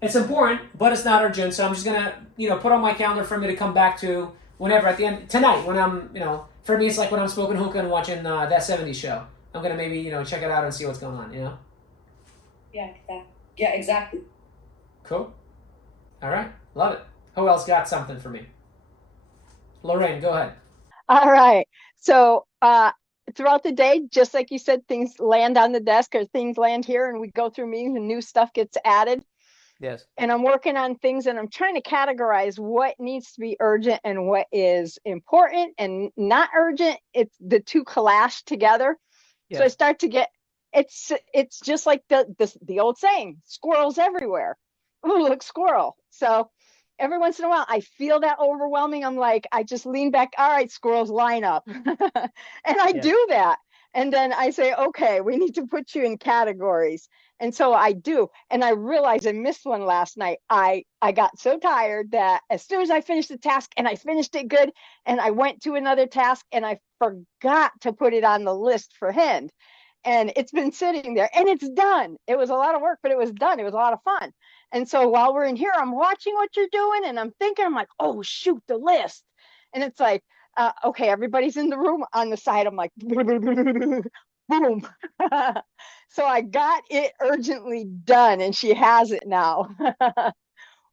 it's important, but it's not urgent, so I'm just gonna, put on my calendar for me to come back to whenever at the end, tonight, when I'm, for me, it's like when I'm smoking hookah and watching That 70s Show. I'm gonna maybe, check it out and see what's going on, Yeah, exactly. Cool. All right, love it. Who else got something for me? Lorraine, go ahead. All right. So throughout the day, just like you said, things land on the desk or things land here and we go through meetings and new stuff gets added. Yes. And I'm working on things and I'm trying to categorize what needs to be urgent and what is important and not urgent. It's the two clash together. Yes. So I start to get, it's just like the old saying, squirrels everywhere. Ooh, look, squirrel. So every once in a while, I feel that overwhelming. I'm like, I just lean back. All right, squirrels, line up. And I do that. And then I say, okay, we need to put you in categories. And so I do. And I realized I missed one last night. I got so tired that as soon as I finished the task and I finished it good, and I went to another task and I forgot to put it on the list for Hind. And it's been sitting there and it's done. It was a lot of work, but it was done. It was a lot of fun. And so while we're in here, I'm watching what you're doing and I'm thinking, I'm like, oh, shoot, the list. And it's like, okay, everybody's in the room. On the side, I'm like, boom. So I got it urgently done and she has it now.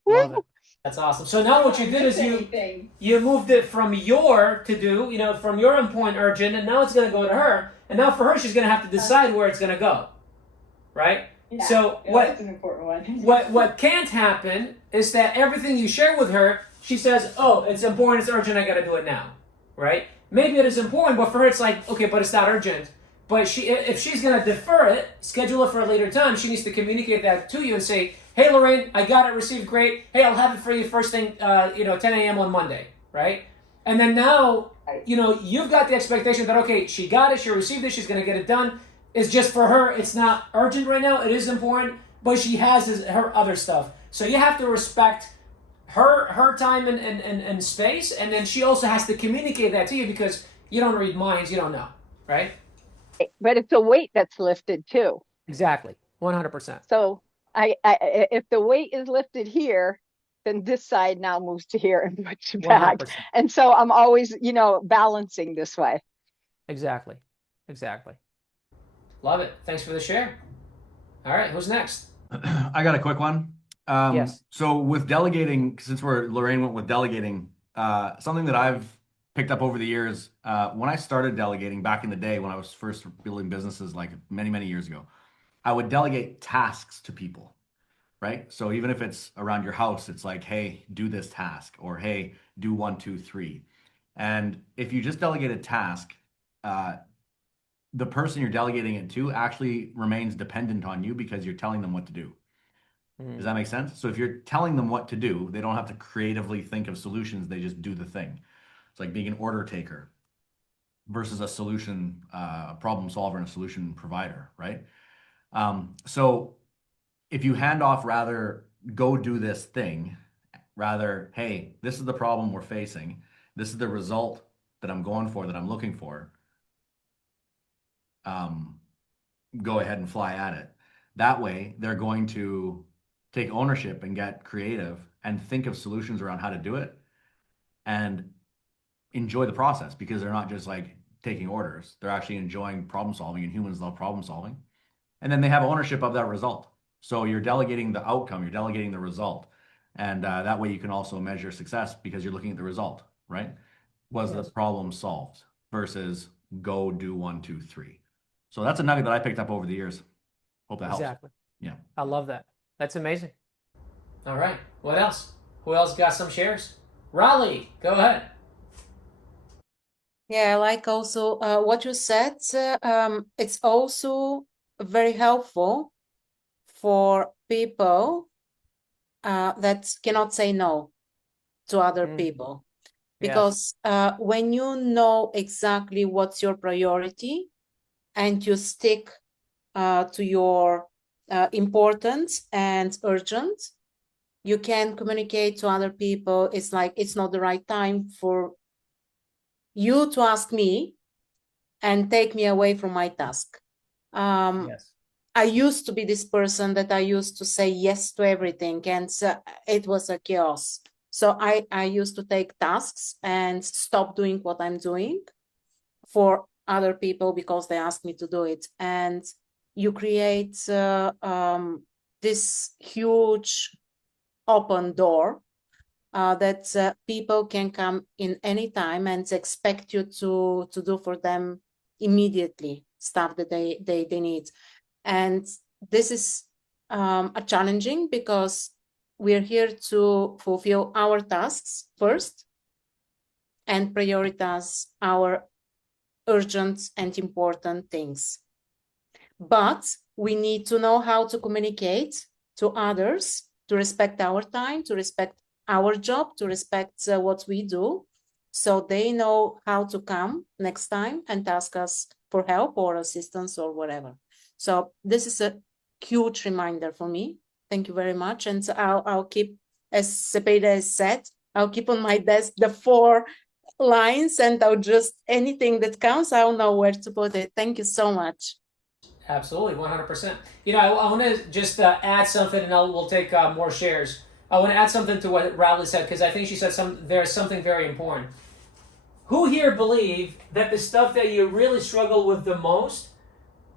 Love it. That's awesome. So now what you did is you moved it from your to do, from your important urgent, and now it's going to go to her. And now for her, she's going to have to decide where it's going to go, right? Yeah, so that's an important one. what can't happen is that everything you share with her, she says, oh, it's important, it's urgent, I got to do it now, right? Maybe it is important, but for her it's like, okay, but it's not urgent. But if she's going to defer it, schedule it for a later time, she needs to communicate that to you and say, hey, Lorraine, I got it, received, great. Hey, I'll have it for you first thing, 10 a.m. on Monday, right? And then now, you've got the expectation that, okay, she got it, she received it, she's going to get it done. It's just for her, it's not urgent right now, it is important, but she has her other stuff. So you have to respect her time and space, and then she also has to communicate that to you because you don't read minds, you don't know, right? But it's a weight that's lifted too. Exactly, 100%. So if the weight is lifted here, then this side now moves to here and puts you back. 100%. And so I'm always, balancing this way. Exactly. Love it. Thanks for the share. All right, who's next? I got a quick one. Yes. So with delegating, since Lorraine went with delegating, something that I've picked up over the years, when I started delegating back in the day, when I was first building businesses like many, many years ago, I would delegate tasks to people, right? So even if it's around your house, it's like, hey, do this task, or hey, do 1, 2, 3. And if you just delegate a task, the person you're delegating it to actually remains dependent on you because you're telling them what to do. Does that make sense? So if you're telling them what to do, they don't have to creatively think of solutions. They just do the thing. It's like being an order taker versus a solution, a problem solver and a solution provider, right? So if you hand off rather, go do this thing, rather, hey, this is the problem we're facing. This is the result that I'm going for, that I'm looking for. Go ahead and fly at it. That way, they're going to take ownership and get creative and think of solutions around how to do it and enjoy the process, because they're not just like taking orders. They're actually enjoying problem solving, and humans love problem solving. And then they have ownership of that result. So you're delegating the outcome, you're delegating the result. And that way you can also measure success because you're looking at the result, right? Was the problem solved versus go do 1, 2, 3. So that's a nugget that I picked up over the years. Hope that helps. Exactly. Yeah. I love that. That's amazing. All right. What else? Who else got some shares? Raleigh, go ahead. Yeah, I like also what you said. It's also very helpful for people that cannot say no to other people. Because when you know exactly what's your priority and you stick to your important and urgent, You can communicate to other people. It's like, it's not the right time for you to ask me and take me away from my task. Yes. I used to be this person that I used to say yes to everything, and it was a chaos. So I used to take tasks and stop doing what I'm doing for other people because they asked me to do it. And you create this huge open door that people can come in any time and expect you to do for them immediately stuff that they need. And this is a challenging, because we're here to fulfill our tasks first and prioritize our urgent and important things. But we need to know how to communicate to others, to respect our time, to respect our job, to respect what we do, so they know how to come next time and ask us for help or assistance or whatever. So this is a huge reminder for me. Thank you very much. And so I'll keep, as Cepeda said, I'll keep on my desk the 4 lines, and I'll just, anything that comes, I'll know where to put it. Thank you so much. Absolutely, 100%. You know, I want to just add something, and we'll take more shares. I want to add something to what Rowley said, because I think she said there's something very important. Who here believe that the stuff that you really struggle with the most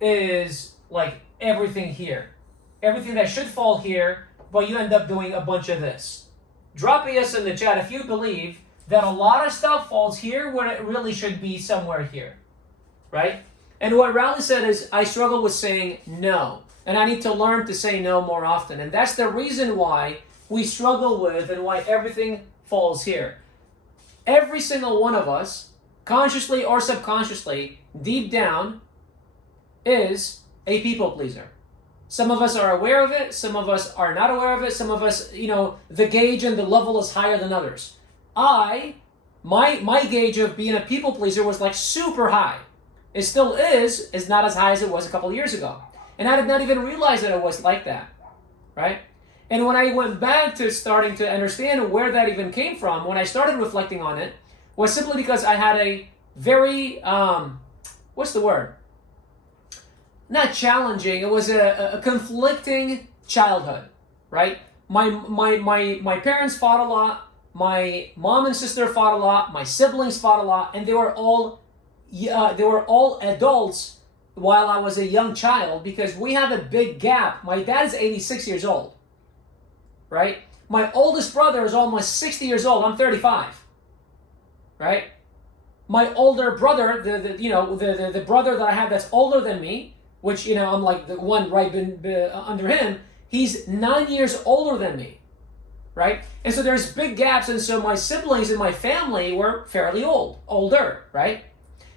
is like everything here? Everything that should fall here, but you end up doing a bunch of this. Drop a yes in the chat if you believe that a lot of stuff falls here when it really should be somewhere here, right? And what Rowley said is, I struggle with saying no, and I need to learn to say no more often. And that's the reason why we struggle with and why everything falls here. Every single one of us, consciously or subconsciously, deep down, is a people pleaser. Some of us are aware of it, some of us are not aware of it, some of us, you know, the gauge and the level is higher than others. My gauge of being a people pleaser was like super high. It still is not as high as it was a couple of years ago. And I did not even realize that it was like that, right? And when I went back to starting to understand where that even came from, when I started reflecting on it, was simply because I had a very, what's the word? Not challenging, it was a conflicting childhood, right? My parents fought a lot, my mom and sister fought a lot, my siblings fought a lot, and they were all adults while I was a young child, because we have a big gap. My dad is 86 years old, right? My oldest brother is almost 60 years old. I'm 35, right? My older brother, the brother that I have that's older than me, which, you know, I'm like the one right under him, he's 9 years older than me, right? And so there's big gaps, and so my siblings in my family were fairly older, right?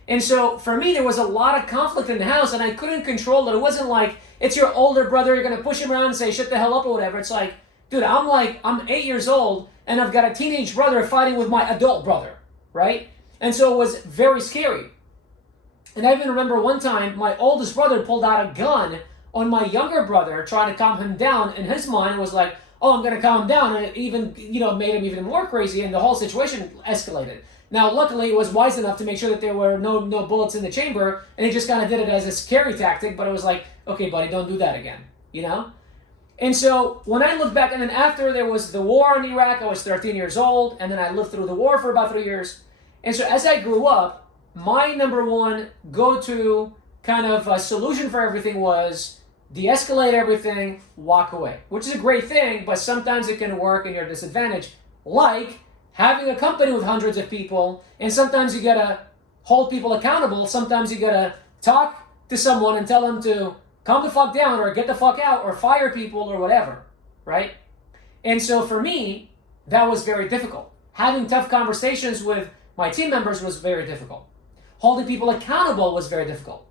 And so for me, there was a lot of conflict in the house, and I couldn't control it. It wasn't like, it's your older brother, you're going to push him around and say, shut the hell up or whatever. It's like, dude, I'm 8 years old, and I've got a teenage brother fighting with my adult brother, right? And so it was very scary. And I even remember one time, my oldest brother pulled out a gun on my younger brother, trying to calm him down. In his mind, it was like, oh, I'm going to calm him down. And it even, made him even more crazy, and the whole situation escalated. Now, luckily, he was wise enough to make sure that there were no bullets in the chamber, and he just kind of did it as a scary tactic, but it was like, okay, buddy, don't do that again, And so when I look back, and then after there was the war in Iraq, I was 13 years old, and then I lived through the war for about 3 years. And so as I grew up, my number one go-to kind of solution for everything was de-escalate everything, walk away, which is a great thing, but sometimes it can work in your disadvantage, like having a company with hundreds of people, and sometimes you gotta hold people accountable. Sometimes you gotta talk to someone and tell them to calm the fuck down or get the fuck out or fire people or whatever, right? And so for me, that was very difficult. Having tough conversations with my team members was very difficult. Holding people accountable was very difficult,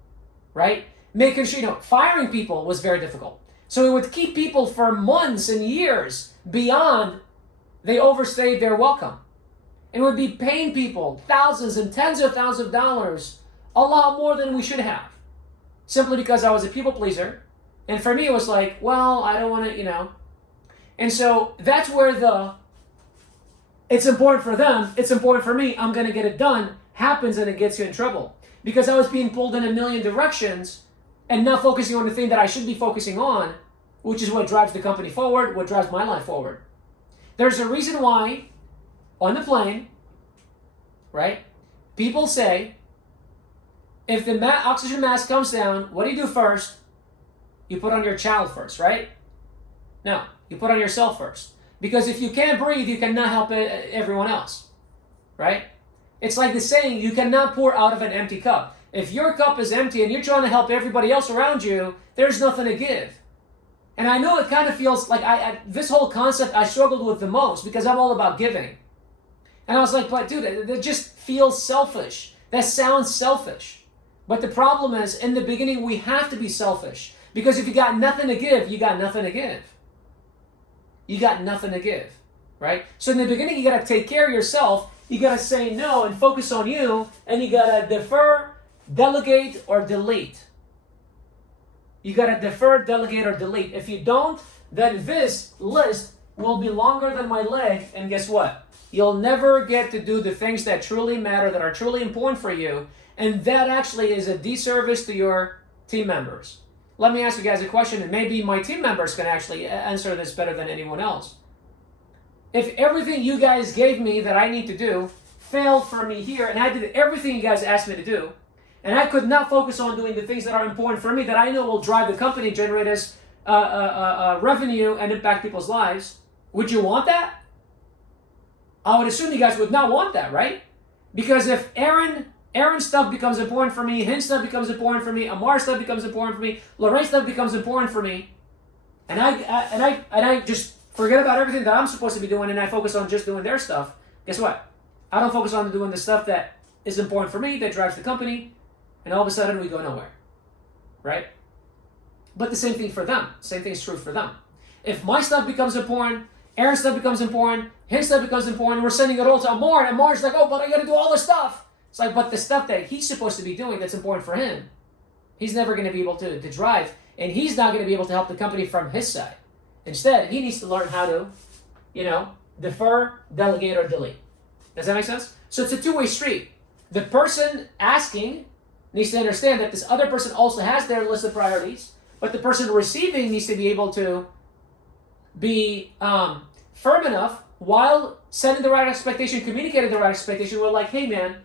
right? Making sure, firing people was very difficult. So it would keep people for months and years beyond they overstayed their welcome. It would be paying people thousands and tens of thousands of dollars, a lot more than we should have, simply because I was a people pleaser. And for me, it was like, well, I don't want to, And so that's where it's important for them, it's important for me, I'm going to get it done, happens, and it gets you in trouble. Because I was being pulled in a million directions and not focusing on the thing that I should be focusing on, which is what drives the company forward, what drives my life forward. There's a reason why on the plane, right, people say, if the oxygen mask comes down, what do you do first? You put on your child first, right? No, you put on yourself first. Because if you can't breathe, you cannot help everyone else, right? It's like the saying, you cannot pour out of an empty cup. If your cup is empty and you're trying to help everybody else around you, there's nothing to give. And I know it kind of feels like this whole concept I struggled with the most because I'm all about giving. And I was like, but dude, it just feels selfish. That sounds selfish. But the problem is, in the beginning, we have to be selfish. Because if you got nothing to give, you got nothing to give. You got nothing to give, right? So in the beginning, you got to take care of yourself. You got to say no and focus on you. And you got to defer, delegate, or delete. You got to defer, delegate, or delete. If you don't, then this list will be longer than my leg. And guess what? You'll never get to do the things that truly matter, that are truly important for you. And that actually is a disservice to your team members. Let me ask you guys a question, and maybe my team members can actually answer this better than anyone else. If everything you guys gave me that I need to do failed for me here, and I did everything you guys asked me to do, and I could not focus on doing the things that are important for me, that I know will drive the company, generate us revenue, and impact people's lives, would you want that? I would assume you guys would not want that, right? Because if Aaron's stuff becomes important for me, Hind's stuff becomes important for me, Amar's stuff becomes important for me, Lorraine's stuff becomes important for me, and I just forget about everything that I'm supposed to be doing and I focus on just doing their stuff, guess what? I don't focus on doing the stuff that is important for me, that drives the company, and all of a sudden we go nowhere, right? But the same thing for them. Same thing is true for them. If my stuff becomes important, Aaron's stuff becomes important, his stuff becomes important, we're sending it all to Amar, and Amar's like, oh, but I gotta do all this stuff. It's like, but the stuff that he's supposed to be doing that's important for him, he's never going to be able to drive, and he's not going to be able to help the company from his side. Instead, he needs to learn how to, defer, delegate, or delete. Does that make sense? So it's a two-way street. The person asking needs to understand that this other person also has their list of priorities, but the person receiving needs to be able to be firm enough while setting the right expectation, communicating the right expectation. We're like, hey, man,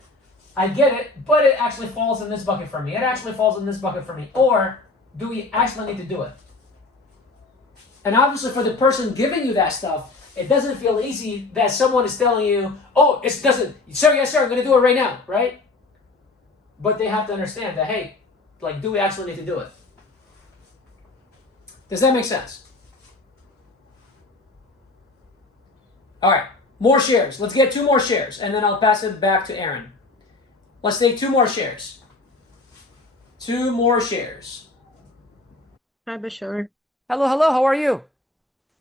I get it, but it actually falls in this bucket for me. It actually falls in this bucket for me. Or do we actually need to do it? And obviously for the person giving you that stuff, it doesn't feel easy that someone is telling you, oh, it doesn't, sir, yes, sir, I'm going to do it right now, right? But they have to understand that, hey, do we actually need to do it? Does that make sense? All right, more shares. Let's get 2 more shares, and then I'll pass it back to Aaron. Let's take 2 more shares. 2 more shares. Hi, Bashar. Hello, how are you?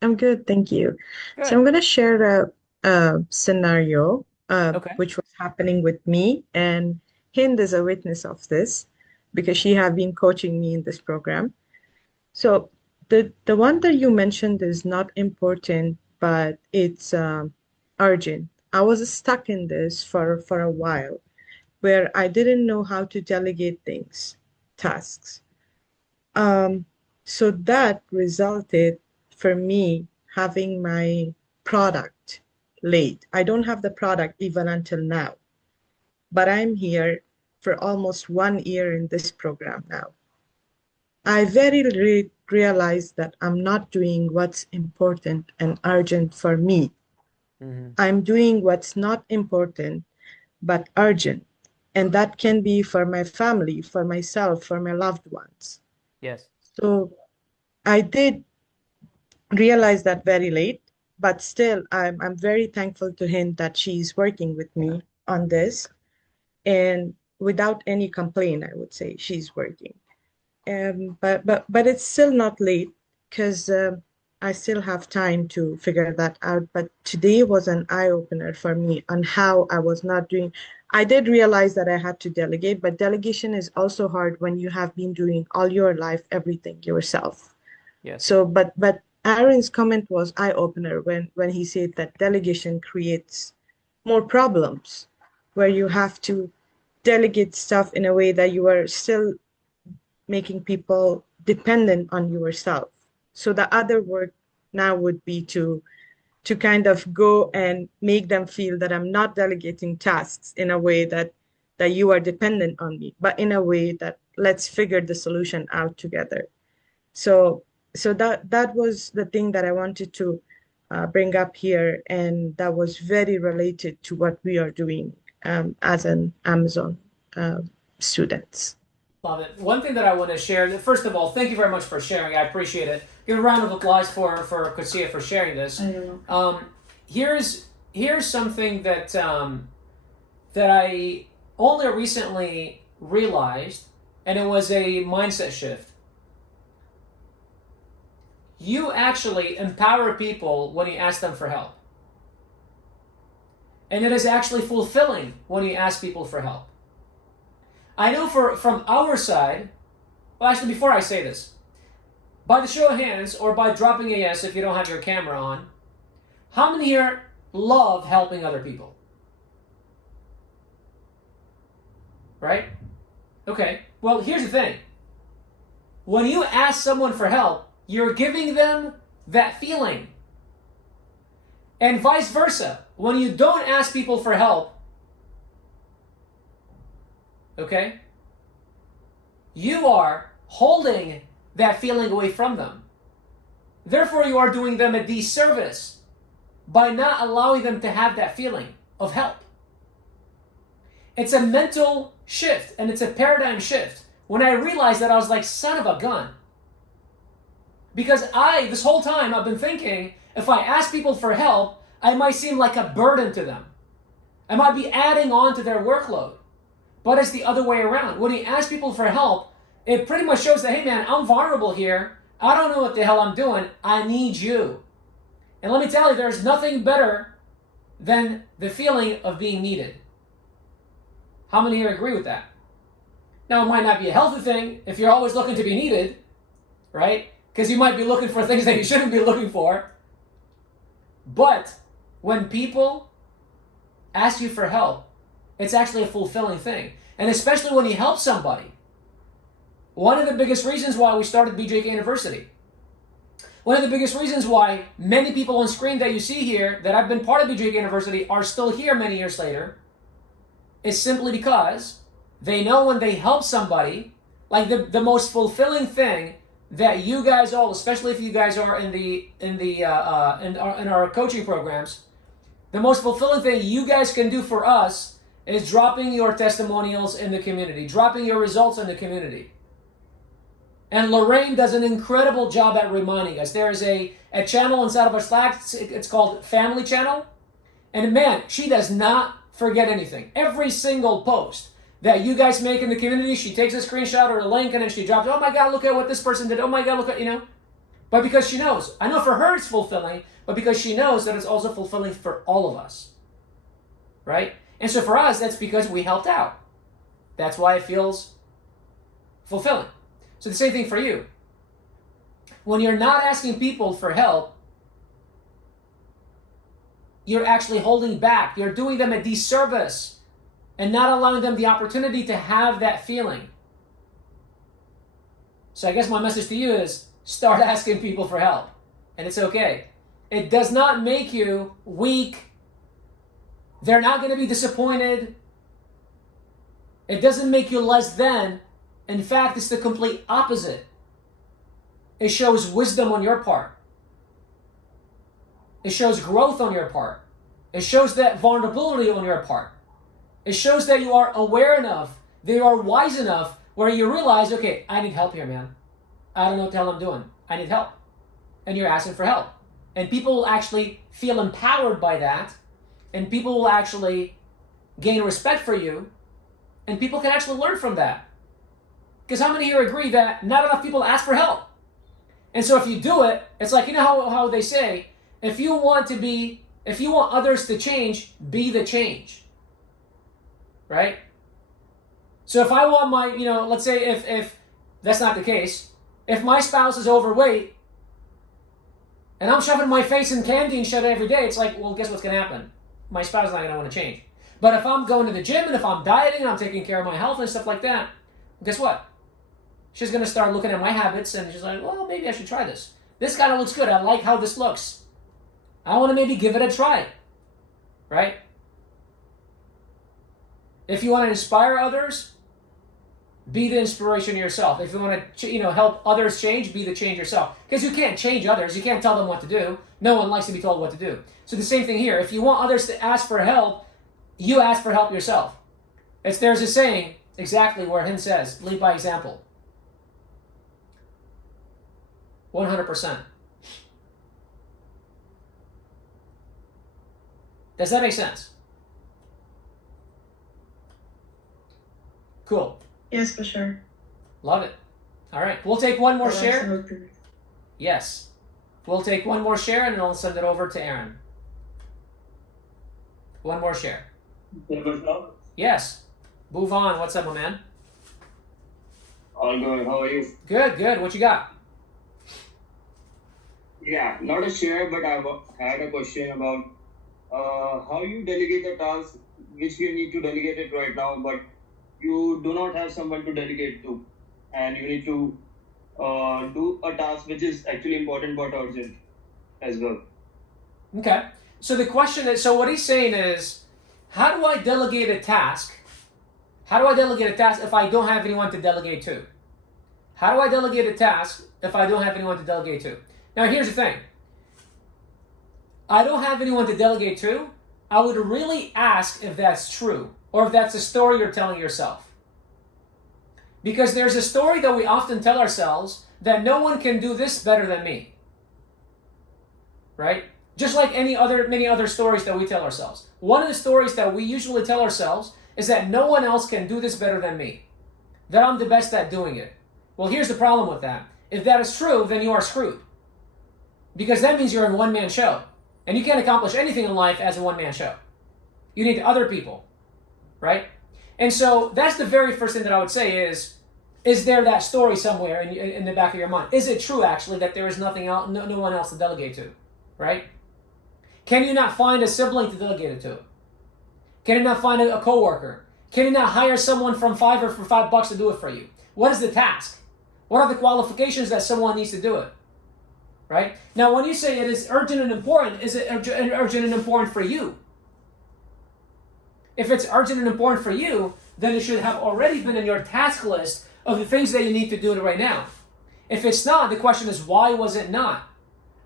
I'm good, thank you. Good. So I'm going to share a scenario Okay. which was happening with me, and Hind is a witness of this because she have been coaching me in this program. So the one that you mentioned is not important, but it's urgent. I was stuck in this for a while, where I didn't know how to delegate tasks. So that resulted for me having my product late. I don't have the product even until now, but I'm here for almost 1 year in this program now. I very realized that I'm not doing what's important and urgent for me. Mm-hmm. I'm doing what's not important, but urgent. And that can be for my family, for myself, for my loved ones. Yes. So I did realize that very late, but still I'm very thankful to him that she's working with me on this. And without any complaint, I would say she's working. But it's still not late because I still have time to figure that out. But today was an eye-opener for me on how I was not doing. I did realize that I had to delegate, but delegation is also hard when you have been doing all your life everything yourself. Yes. So, but Aaron's comment was eye-opener when he said that delegation creates more problems, where you have to delegate stuff in a way that you are still making people dependent on yourself. So the other work now would be to kind of go and make them feel that I'm not delegating tasks in a way that you are dependent on me, but in a way that let's figure the solution out together. So that was the thing that I wanted to bring up here, and that was very related to what we are doing as an Amazon students. Love it. One thing that I want to share, first of all, thank you very much for sharing. I appreciate it. Give a round of applause for Kusia for sharing this. Here's something that that I only recently realized, and it was a mindset shift. You actually empower people when you ask them for help. And it is actually fulfilling when you ask people for help. I know from our side, well, actually, before I say this, by the show of hands or by dropping a yes if you don't have your camera on, how many here love helping other people? Right? Okay. Well, here's the thing. When you ask someone for help, you're giving them that feeling. And vice versa. When you don't ask people for help, okay, you are holding that feeling away from them. Therefore, you are doing them a disservice by not allowing them to have that feeling of help. It's a mental shift and it's a paradigm shift. When I realized that, I was like, son of a gun. Because this whole time, I've been thinking, if I ask people for help, I might seem like a burden to them. I might be adding on to their workload. But it's the other way around. When you ask people for help, it pretty much shows that, hey man, I'm vulnerable here. I don't know what the hell I'm doing. I need you. And let me tell you, there's nothing better than the feeling of being needed. How many here agree with that? Now, it might not be a healthy thing if you're always looking to be needed, right? Because you might be looking for things that you shouldn't be looking for. But when people ask you for help, it's actually a fulfilling thing. And especially when you help somebody. One of the biggest reasons why we started BJK University, one of the biggest reasons why many people on screen that you see here that have been part of BJK University are still here many years later, is simply because they know when they help somebody, like the most fulfilling thing that you guys all, especially if you guys are in our coaching programs, the most fulfilling thing you guys can do for us is dropping your testimonials in the community, dropping your results in the community. And Lorraine does an incredible job at reminding us. There is a channel inside of our Slack, it's called Family Channel. And man, she does not forget anything. Every single post that you guys make in the community, she takes a screenshot or a link and then she drops, oh my God, look at what this person did. Oh my God, look at, But because she knows, I know for her it's fulfilling, but because she knows that it's also fulfilling for all of us. Right? And so for us, that's because we helped out. That's why it feels fulfilling. So the same thing for you. When you're not asking people for help, you're actually holding back. You're doing them a disservice and not allowing them the opportunity to have that feeling. So I guess my message to you is start asking people for help. And it's okay. It does not make you weak. They're not going to be disappointed. It doesn't make you less than. In fact, it's the complete opposite. It shows wisdom on your part. It shows growth on your part. It shows that vulnerability on your part. It shows that you are aware enough, that you are wise enough, where you realize, okay, I need help here, man. I don't know what the hell I'm doing. I need help. And you're asking for help. And people will actually feel empowered by that. And people will actually gain respect for you. And people can actually learn from that. Because how many here agree that not enough people ask for help? And so if you do it, it's like, how they say, if you want others to change, be the change. Right? So if I want my, let's say if that's not the case, if my spouse is overweight, and I'm shoving my face in candy and shit every day, it's like, well, guess what's going to happen? My spouse is not going to want to change. But if I'm going to the gym and if I'm dieting and I'm taking care of my health and stuff like that, guess what? She's going to start looking at my habits and she's like, well, maybe I should try this. This kind of looks good. I like how this looks. I want to maybe give it a try. Right? If you want to inspire others, be the inspiration yourself. If you want to, help others change, be the change yourself. Because you can't change others. You can't tell them what to do. No one likes to be told what to do. So the same thing here. If you want others to ask for help, you ask for help yourself. There's a saying exactly where Hind says, lead by example. 100%. Does that make sense? Cool. Yes, for sure. Love it. All right. We'll take one more share. Absolutely. Yes. We'll take one more share and then I'll send it over to Aaron. One more share. Yes. Move on. What's up, my man? All good. How are you? Good. What you got? Yeah, not a share, but I had a question about how you delegate the task which you need to delegate it right now, but you do not have someone to delegate to, and you need to do a task which is actually important but urgent as well. Okay. So the question is, so what he's saying is, how do I delegate a task? How do I delegate a task if I don't have anyone to delegate to? How do I delegate a task if I don't have anyone to delegate to? Now, here's the thing. I don't have anyone to delegate to. I would really ask if that's true or if that's a story you're telling yourself. Because there's a story that we often tell ourselves that no one can do this better than me. Right? Just like many other stories that we tell ourselves. One of the stories that we usually tell ourselves is that no one else can do this better than me. That I'm the best at doing it. Well, here's the problem with that. If that is true, then you are screwed. Because that means you're a one-man show. And you can't accomplish anything in life as a one-man show. You need other people. Right? And so that's the very first thing that I would say is there that story somewhere in the back of your mind? Is it true, actually, that there is nothing else, no one else to delegate to? Right? Can you not find a sibling to delegate it to? Can you not find a coworker? Can you not hire someone from Fiverr for $5 to do it for you? What is the task? What are the qualifications that someone needs to do it? Right? Now, when you say it is urgent and important, is it urgent and important for you? If it's urgent and important for you, then it should have already been in your task list of the things that you need to do right now. If it's not, the question is, why was it not?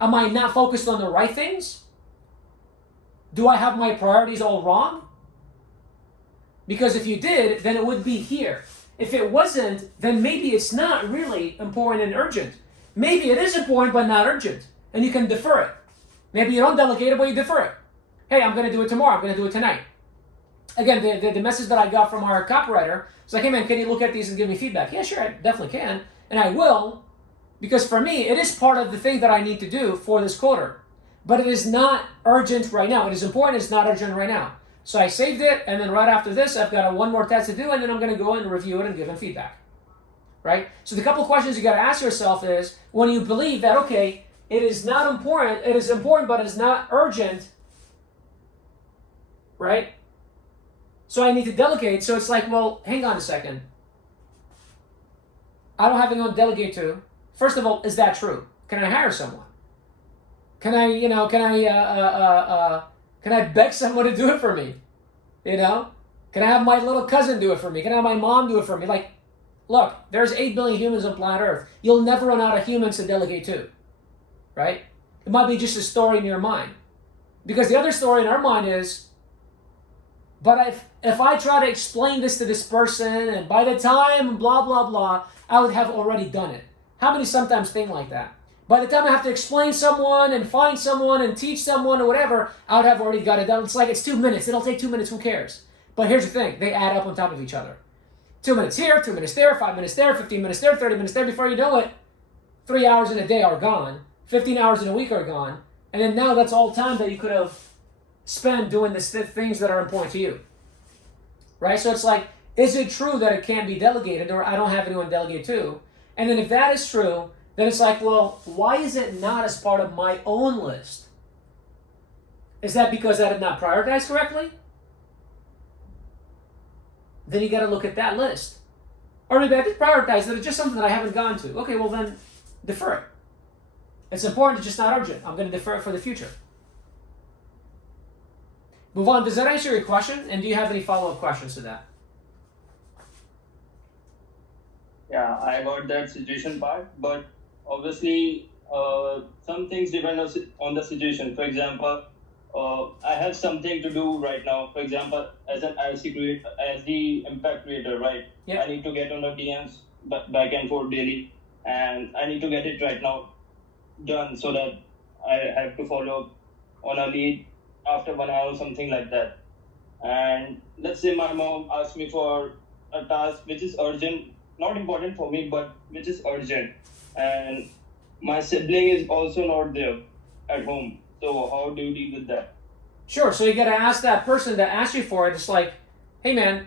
Am I not focused on the right things? Do I have my priorities all wrong? Because if you did, then it would be here. If it wasn't, then maybe it's not really important and urgent. Maybe it is important but not urgent, and you can defer it. Maybe you don't delegate it, but you defer it. Hey, I'm going to do it tomorrow. I'm going to do it tonight. Again, the message that I got from our copywriter was like, hey man, can you look at these and give me feedback? Yeah, sure, I definitely can. And I will, because for me, it is part of the thing that I need to do for this quarter. But it is not urgent right now. It is important, it's not urgent right now. So I saved it, and then right after this, I've got one more test to do, and then I'm going to go and review it and give him feedback. Right? So the couple questions you got to ask yourself is, when you believe that, okay, it is not important, it is important, but it's not urgent, right? So I need to delegate. So it's like, well, hang on a second. I don't have anyone to delegate to. First of all, is that true? Can I hire someone? Can I, can I beg someone to do it for me? Can I have my little cousin do it for me? Can I have my mom do it for me? Like, look, there's 8 billion humans on planet Earth. You'll never run out of humans to delegate to, right? It might be just a story in your mind. Because the other story in our mind is, but if I try to explain this to this person, and by the time blah, blah, blah, I would have already done it. How many sometimes think like that? By the time I have to explain someone and find someone and teach someone or whatever, I would have already got it done. It's like it's 2 minutes. It'll take 2 minutes. Who cares? But here's the thing. They add up on top of each other. 2 minutes here, 2 minutes there, 5 minutes there, 15 minutes there, 30 minutes there. Before you know it, 3 hours in a day are gone. 15 hours in a week are gone. And then now that's all time that you could have spent doing the things that are important to you. Right? So it's like, is it true that it can't be delegated or I don't have anyone to delegate to? And then if that is true, then it's like, well, why is it not as part of my own list? Is that because I did not prioritize correctly? Then you got to look at that list. Or maybe I did prioritize it, it's just something that I haven't gone to. Okay, well then defer it. It's important, it's just not urgent. I'm going to defer it for the future. Move on. Does that answer your question? And do you have any follow-up questions to that? Yeah, I got that situation part, but obviously some things depend on the situation. For example, I have something to do right now. For example, as an IC creator, as the impact creator, right? Yep. I need to get on the DMs back and forth daily, and I need to get it right now done so that I have to follow up on a lead after 1 hour or something like that. And let's say my mom asked me for a task which is urgent, not important for me, but which is urgent. And my sibling is also not there at home. So how do you deal with that? Sure. So you got to ask that person that asked you for it. It's like, hey man,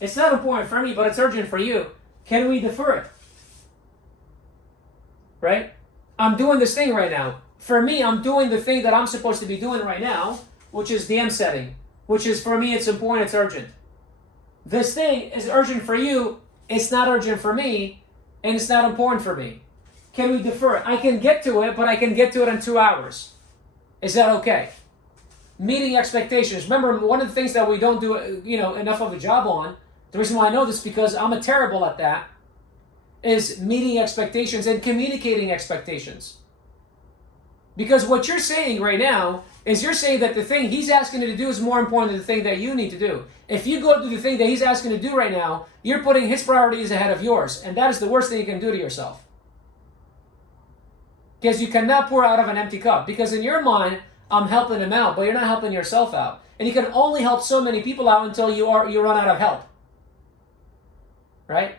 it's not important for me, but it's urgent for you. Can we defer it? Right? I'm doing this thing right now. For me, I'm doing the thing that I'm supposed to be doing right now, which is DM setting, which is for me, it's important, it's urgent. This thing is urgent for you, it's not urgent for me, and it's not important for me. Can we defer it? I can get to it, but I can get to it in 2 hours. Is that okay? Meeting expectations. Remember, one of the things that we don't do, enough of a job on, the reason why I know this is because I'm terrible at that, is meeting expectations and communicating expectations. Because what you're saying right now is you're saying that the thing he's asking you to do is more important than the thing that you need to do. If you go do the thing that he's asking you to do right now, you're putting his priorities ahead of yours. And that is the worst thing you can do to yourself. Because you cannot pour out of an empty cup. Because in your mind, I'm helping him out, but you're not helping yourself out. And you can only help so many people out until you run out of help. Right?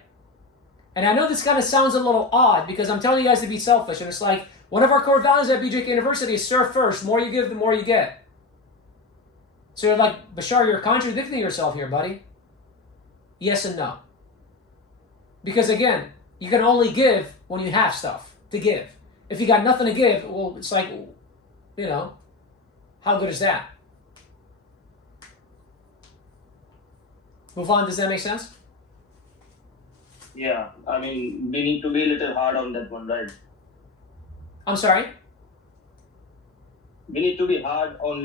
And I know this kind of sounds a little odd because I'm telling you guys to be selfish. And it's like, one of our core values at BJK University is serve first. The more you give, the more you get. So you're like, Bashar, you're contradicting yourself here, buddy. Yes and no. Because again, you can only give when you have stuff to give. If you got nothing to give, well, it's like, how good is that? Move on, does that make sense? Yeah, I mean, we need to be a little hard on that one, right? I'm sorry? We need to be little hard on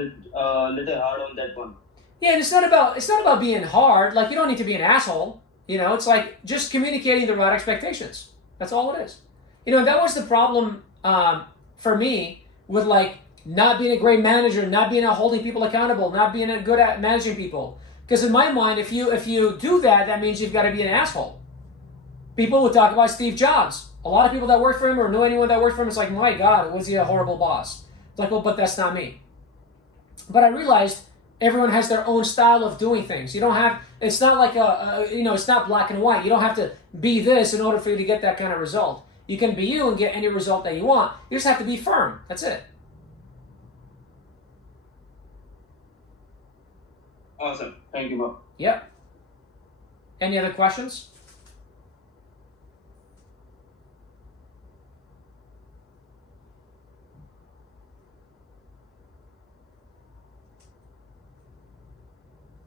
that one. Yeah, and it's not about being hard. Like, you don't need to be an asshole. It's like just communicating the right expectations. That's all it is. And that was the problem for me with like not being a great manager, not being holding people accountable, not being good at managing people. Because in my mind, if you do that, that means you've got to be an asshole. People would talk about Steve Jobs. A lot of people that work for him or know anyone that worked for him, it's like, my God, was he a horrible boss? It's like, well, but that's not me. But I realized everyone has their own style of doing things. You don't have, it's not like it's not black and white. You don't have to be this in order for you to get that kind of result. You can be you and get any result that you want. You just have to be firm. That's it. Awesome. Thank you, Bob. Yep. Any other questions?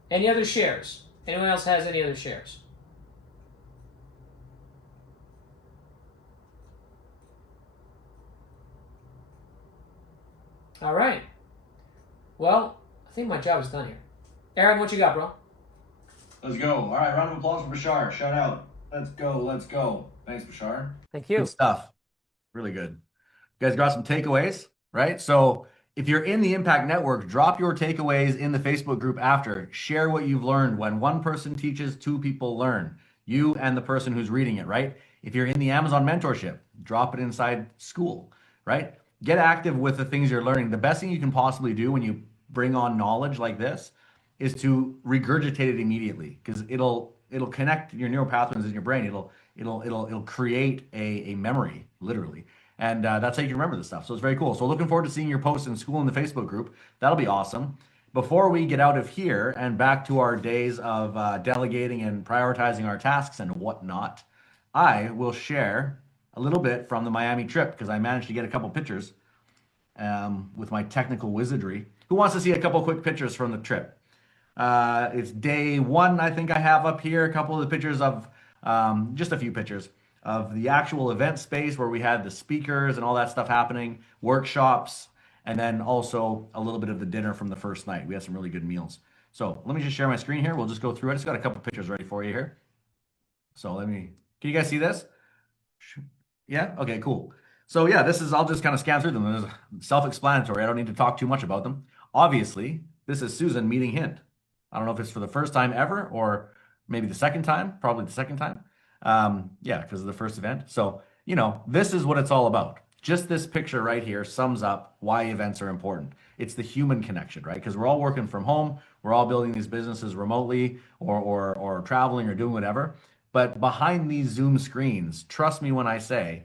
Any other shares? Anyone else has any other shares? All right. Well, I think my job is done here. Aaron, what you got, bro? Let's go. All right, round of applause for Bashar. Shout out. Let's go. Let's go. Thanks, Bashar. Thank you. Good stuff. Really good. You guys got some takeaways, right? So if you're in the Impact Network, drop your takeaways in the Facebook group after. Share what you've learned. When one person teaches, two people learn. You and the person who's reading it, right? If you're in the Amazon mentorship, drop it inside school, right? Get active with the things you're learning. The best thing you can possibly do when you bring on knowledge like this is to regurgitate it immediately, because it'll connect your neural pathways in your brain. It'll create a memory, literally. And that's how you can remember this stuff. So it's very cool. So looking forward to seeing your posts in school in the Facebook group. That'll be awesome. Before we get out of here and back to our days of delegating and prioritizing our tasks and whatnot, I will share a little bit from the Miami trip because I managed to get a couple pictures with my technical wizardry. Who wants to see a couple quick pictures from the trip? It's day one, I think I have up here a couple of the pictures of, just a few pictures of the actual event space where we had the speakers and all that stuff happening, workshops, and then also a little bit of the dinner from the first night. We had some really good meals. So let me just share my screen here. We'll just go through it. I just got a couple pictures ready for you here. So can you guys see this? Yeah? Okay, cool. So yeah, I'll just kind of scan through them. There's self-explanatory. I don't need to talk too much about them. Obviously, this is Susan meeting Hind. I don't know if it's for the first time ever or maybe the second time, probably the second time. Yeah, because of the first event. So, this is what it's all about. Just this picture right here sums up why events are important. It's the human connection, right? Because we're all working from home. We're all building these businesses remotely or traveling or doing whatever. But behind these Zoom screens, trust me when I say,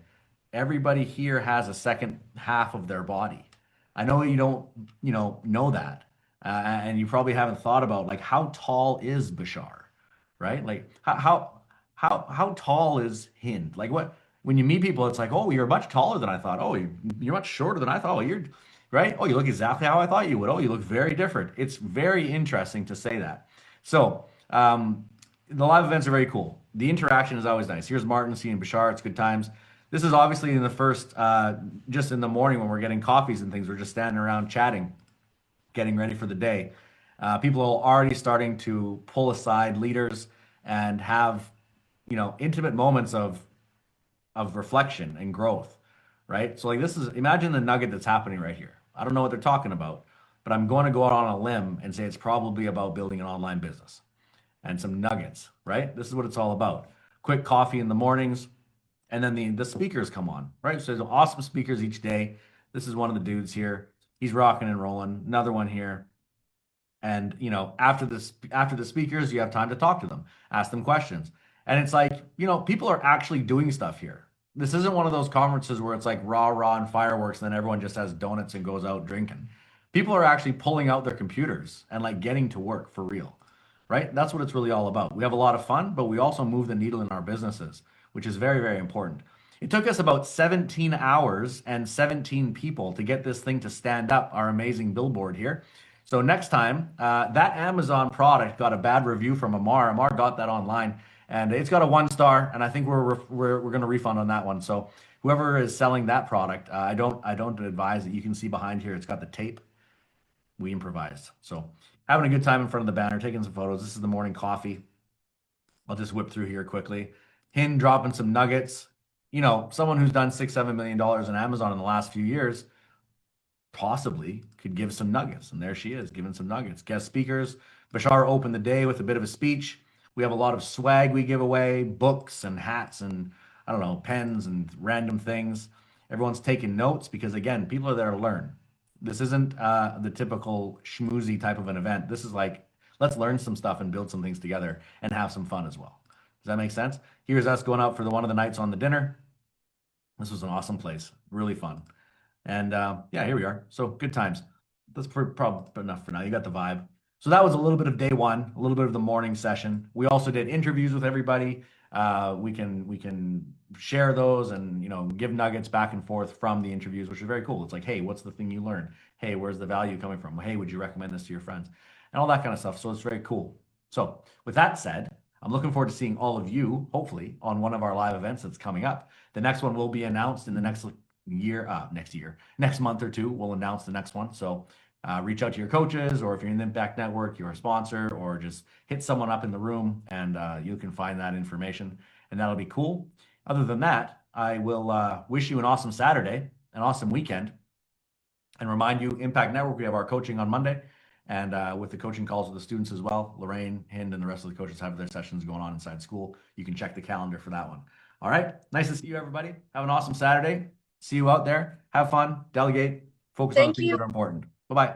everybody here has a second half of their body. I know you don't, know that. And you probably haven't thought about like how tall is Bashar, right? Like how tall is Hind? Like when you meet people, it's like, oh, you're much taller than I thought. Oh, you're much shorter than I thought. Oh, you're right. Oh, you look exactly how I thought you would. Oh, you look very different. It's very interesting to say that. So the live events are very cool. The interaction is always nice. Here's Martin seeing Bashar. It's good times. This is obviously in the first, just in the morning when we're getting coffees and things. We're just standing around chatting, getting ready for the day. People are already starting to pull aside leaders and have, intimate moments of reflection and growth, right? So like imagine the nugget that's happening right here. I don't know what they're talking about, but I'm going to go out on a limb and say it's probably about building an online business and some nuggets, right? This is what it's all about. Quick coffee in the mornings, and then the speakers come on, right? So there's awesome speakers each day. This is one of the dudes here. He's rocking and rolling. Another one here. And, after the speakers, you have time to talk to them, ask them questions. And it's like, people are actually doing stuff here. This isn't one of those conferences where it's like rah and fireworks, and then everyone just has donuts and goes out drinking. People are actually pulling out their computers and like getting to work for real, right? That's what it's really all about. We have a lot of fun, but we also move the needle in our businesses, which is very, very important. It took us about 17 hours and 17 people to get this thing to stand up, our amazing billboard here. So next time, that Amazon product got a bad review from Amar. Amar got that online, and it's got a 1 star, and I think we're going to refund on that one. So whoever is selling that product, I don't advise it. You can see behind here, it's got the tape. We improvised. So having a good time in front of the banner, taking some photos. This is the morning coffee. I'll just whip through here quickly. Hind dropping some nuggets. Someone who's done $6-7 million in Amazon in the last few years possibly could give some nuggets. And there she is, giving some nuggets. Guest speakers. Bashar opened the day with a bit of a speech. We have a lot of swag we give away, books and hats and, I don't know, pens and random things. Everyone's taking notes because, again, people are there to learn. This isn't the typical schmoozy type of an event. This is like, let's learn some stuff and build some things together and have some fun as well. Does that make sense? Here's us going out for one of the nights on the dinner. This was an awesome place. Really fun. And yeah, here we are. So good times. That's probably enough for now. You got the vibe. So that was a little bit of day one, a little bit of the morning session. We also did interviews with everybody. We can share those and give nuggets back and forth from the interviews, which is very cool. It's like, hey, what's the thing you learned? Hey, where's the value coming from? Hey, would you recommend this to your friends? And all that kind of stuff. So it's very cool. So with that said, I'm looking forward to seeing all of you, hopefully, on one of our live events that's coming up. The next one will be announced in the next month or two. We'll announce the next one. So reach out to your coaches, or if you're in the Impact Network, you're a sponsor, or just hit someone up in the room and you can find that information, and that'll be cool. Other than that, I will wish you an awesome Saturday, an awesome weekend, and remind you, Impact Network, we have our coaching on Monday. And with the coaching calls with the students as well, Lorraine, Hind, and the rest of the coaches have their sessions going on inside school. You can check the calendar for that one. All right. Nice to see you, everybody. Have an awesome Saturday. See you out there. Have fun. Delegate. Focus on the things that are important. Bye-bye.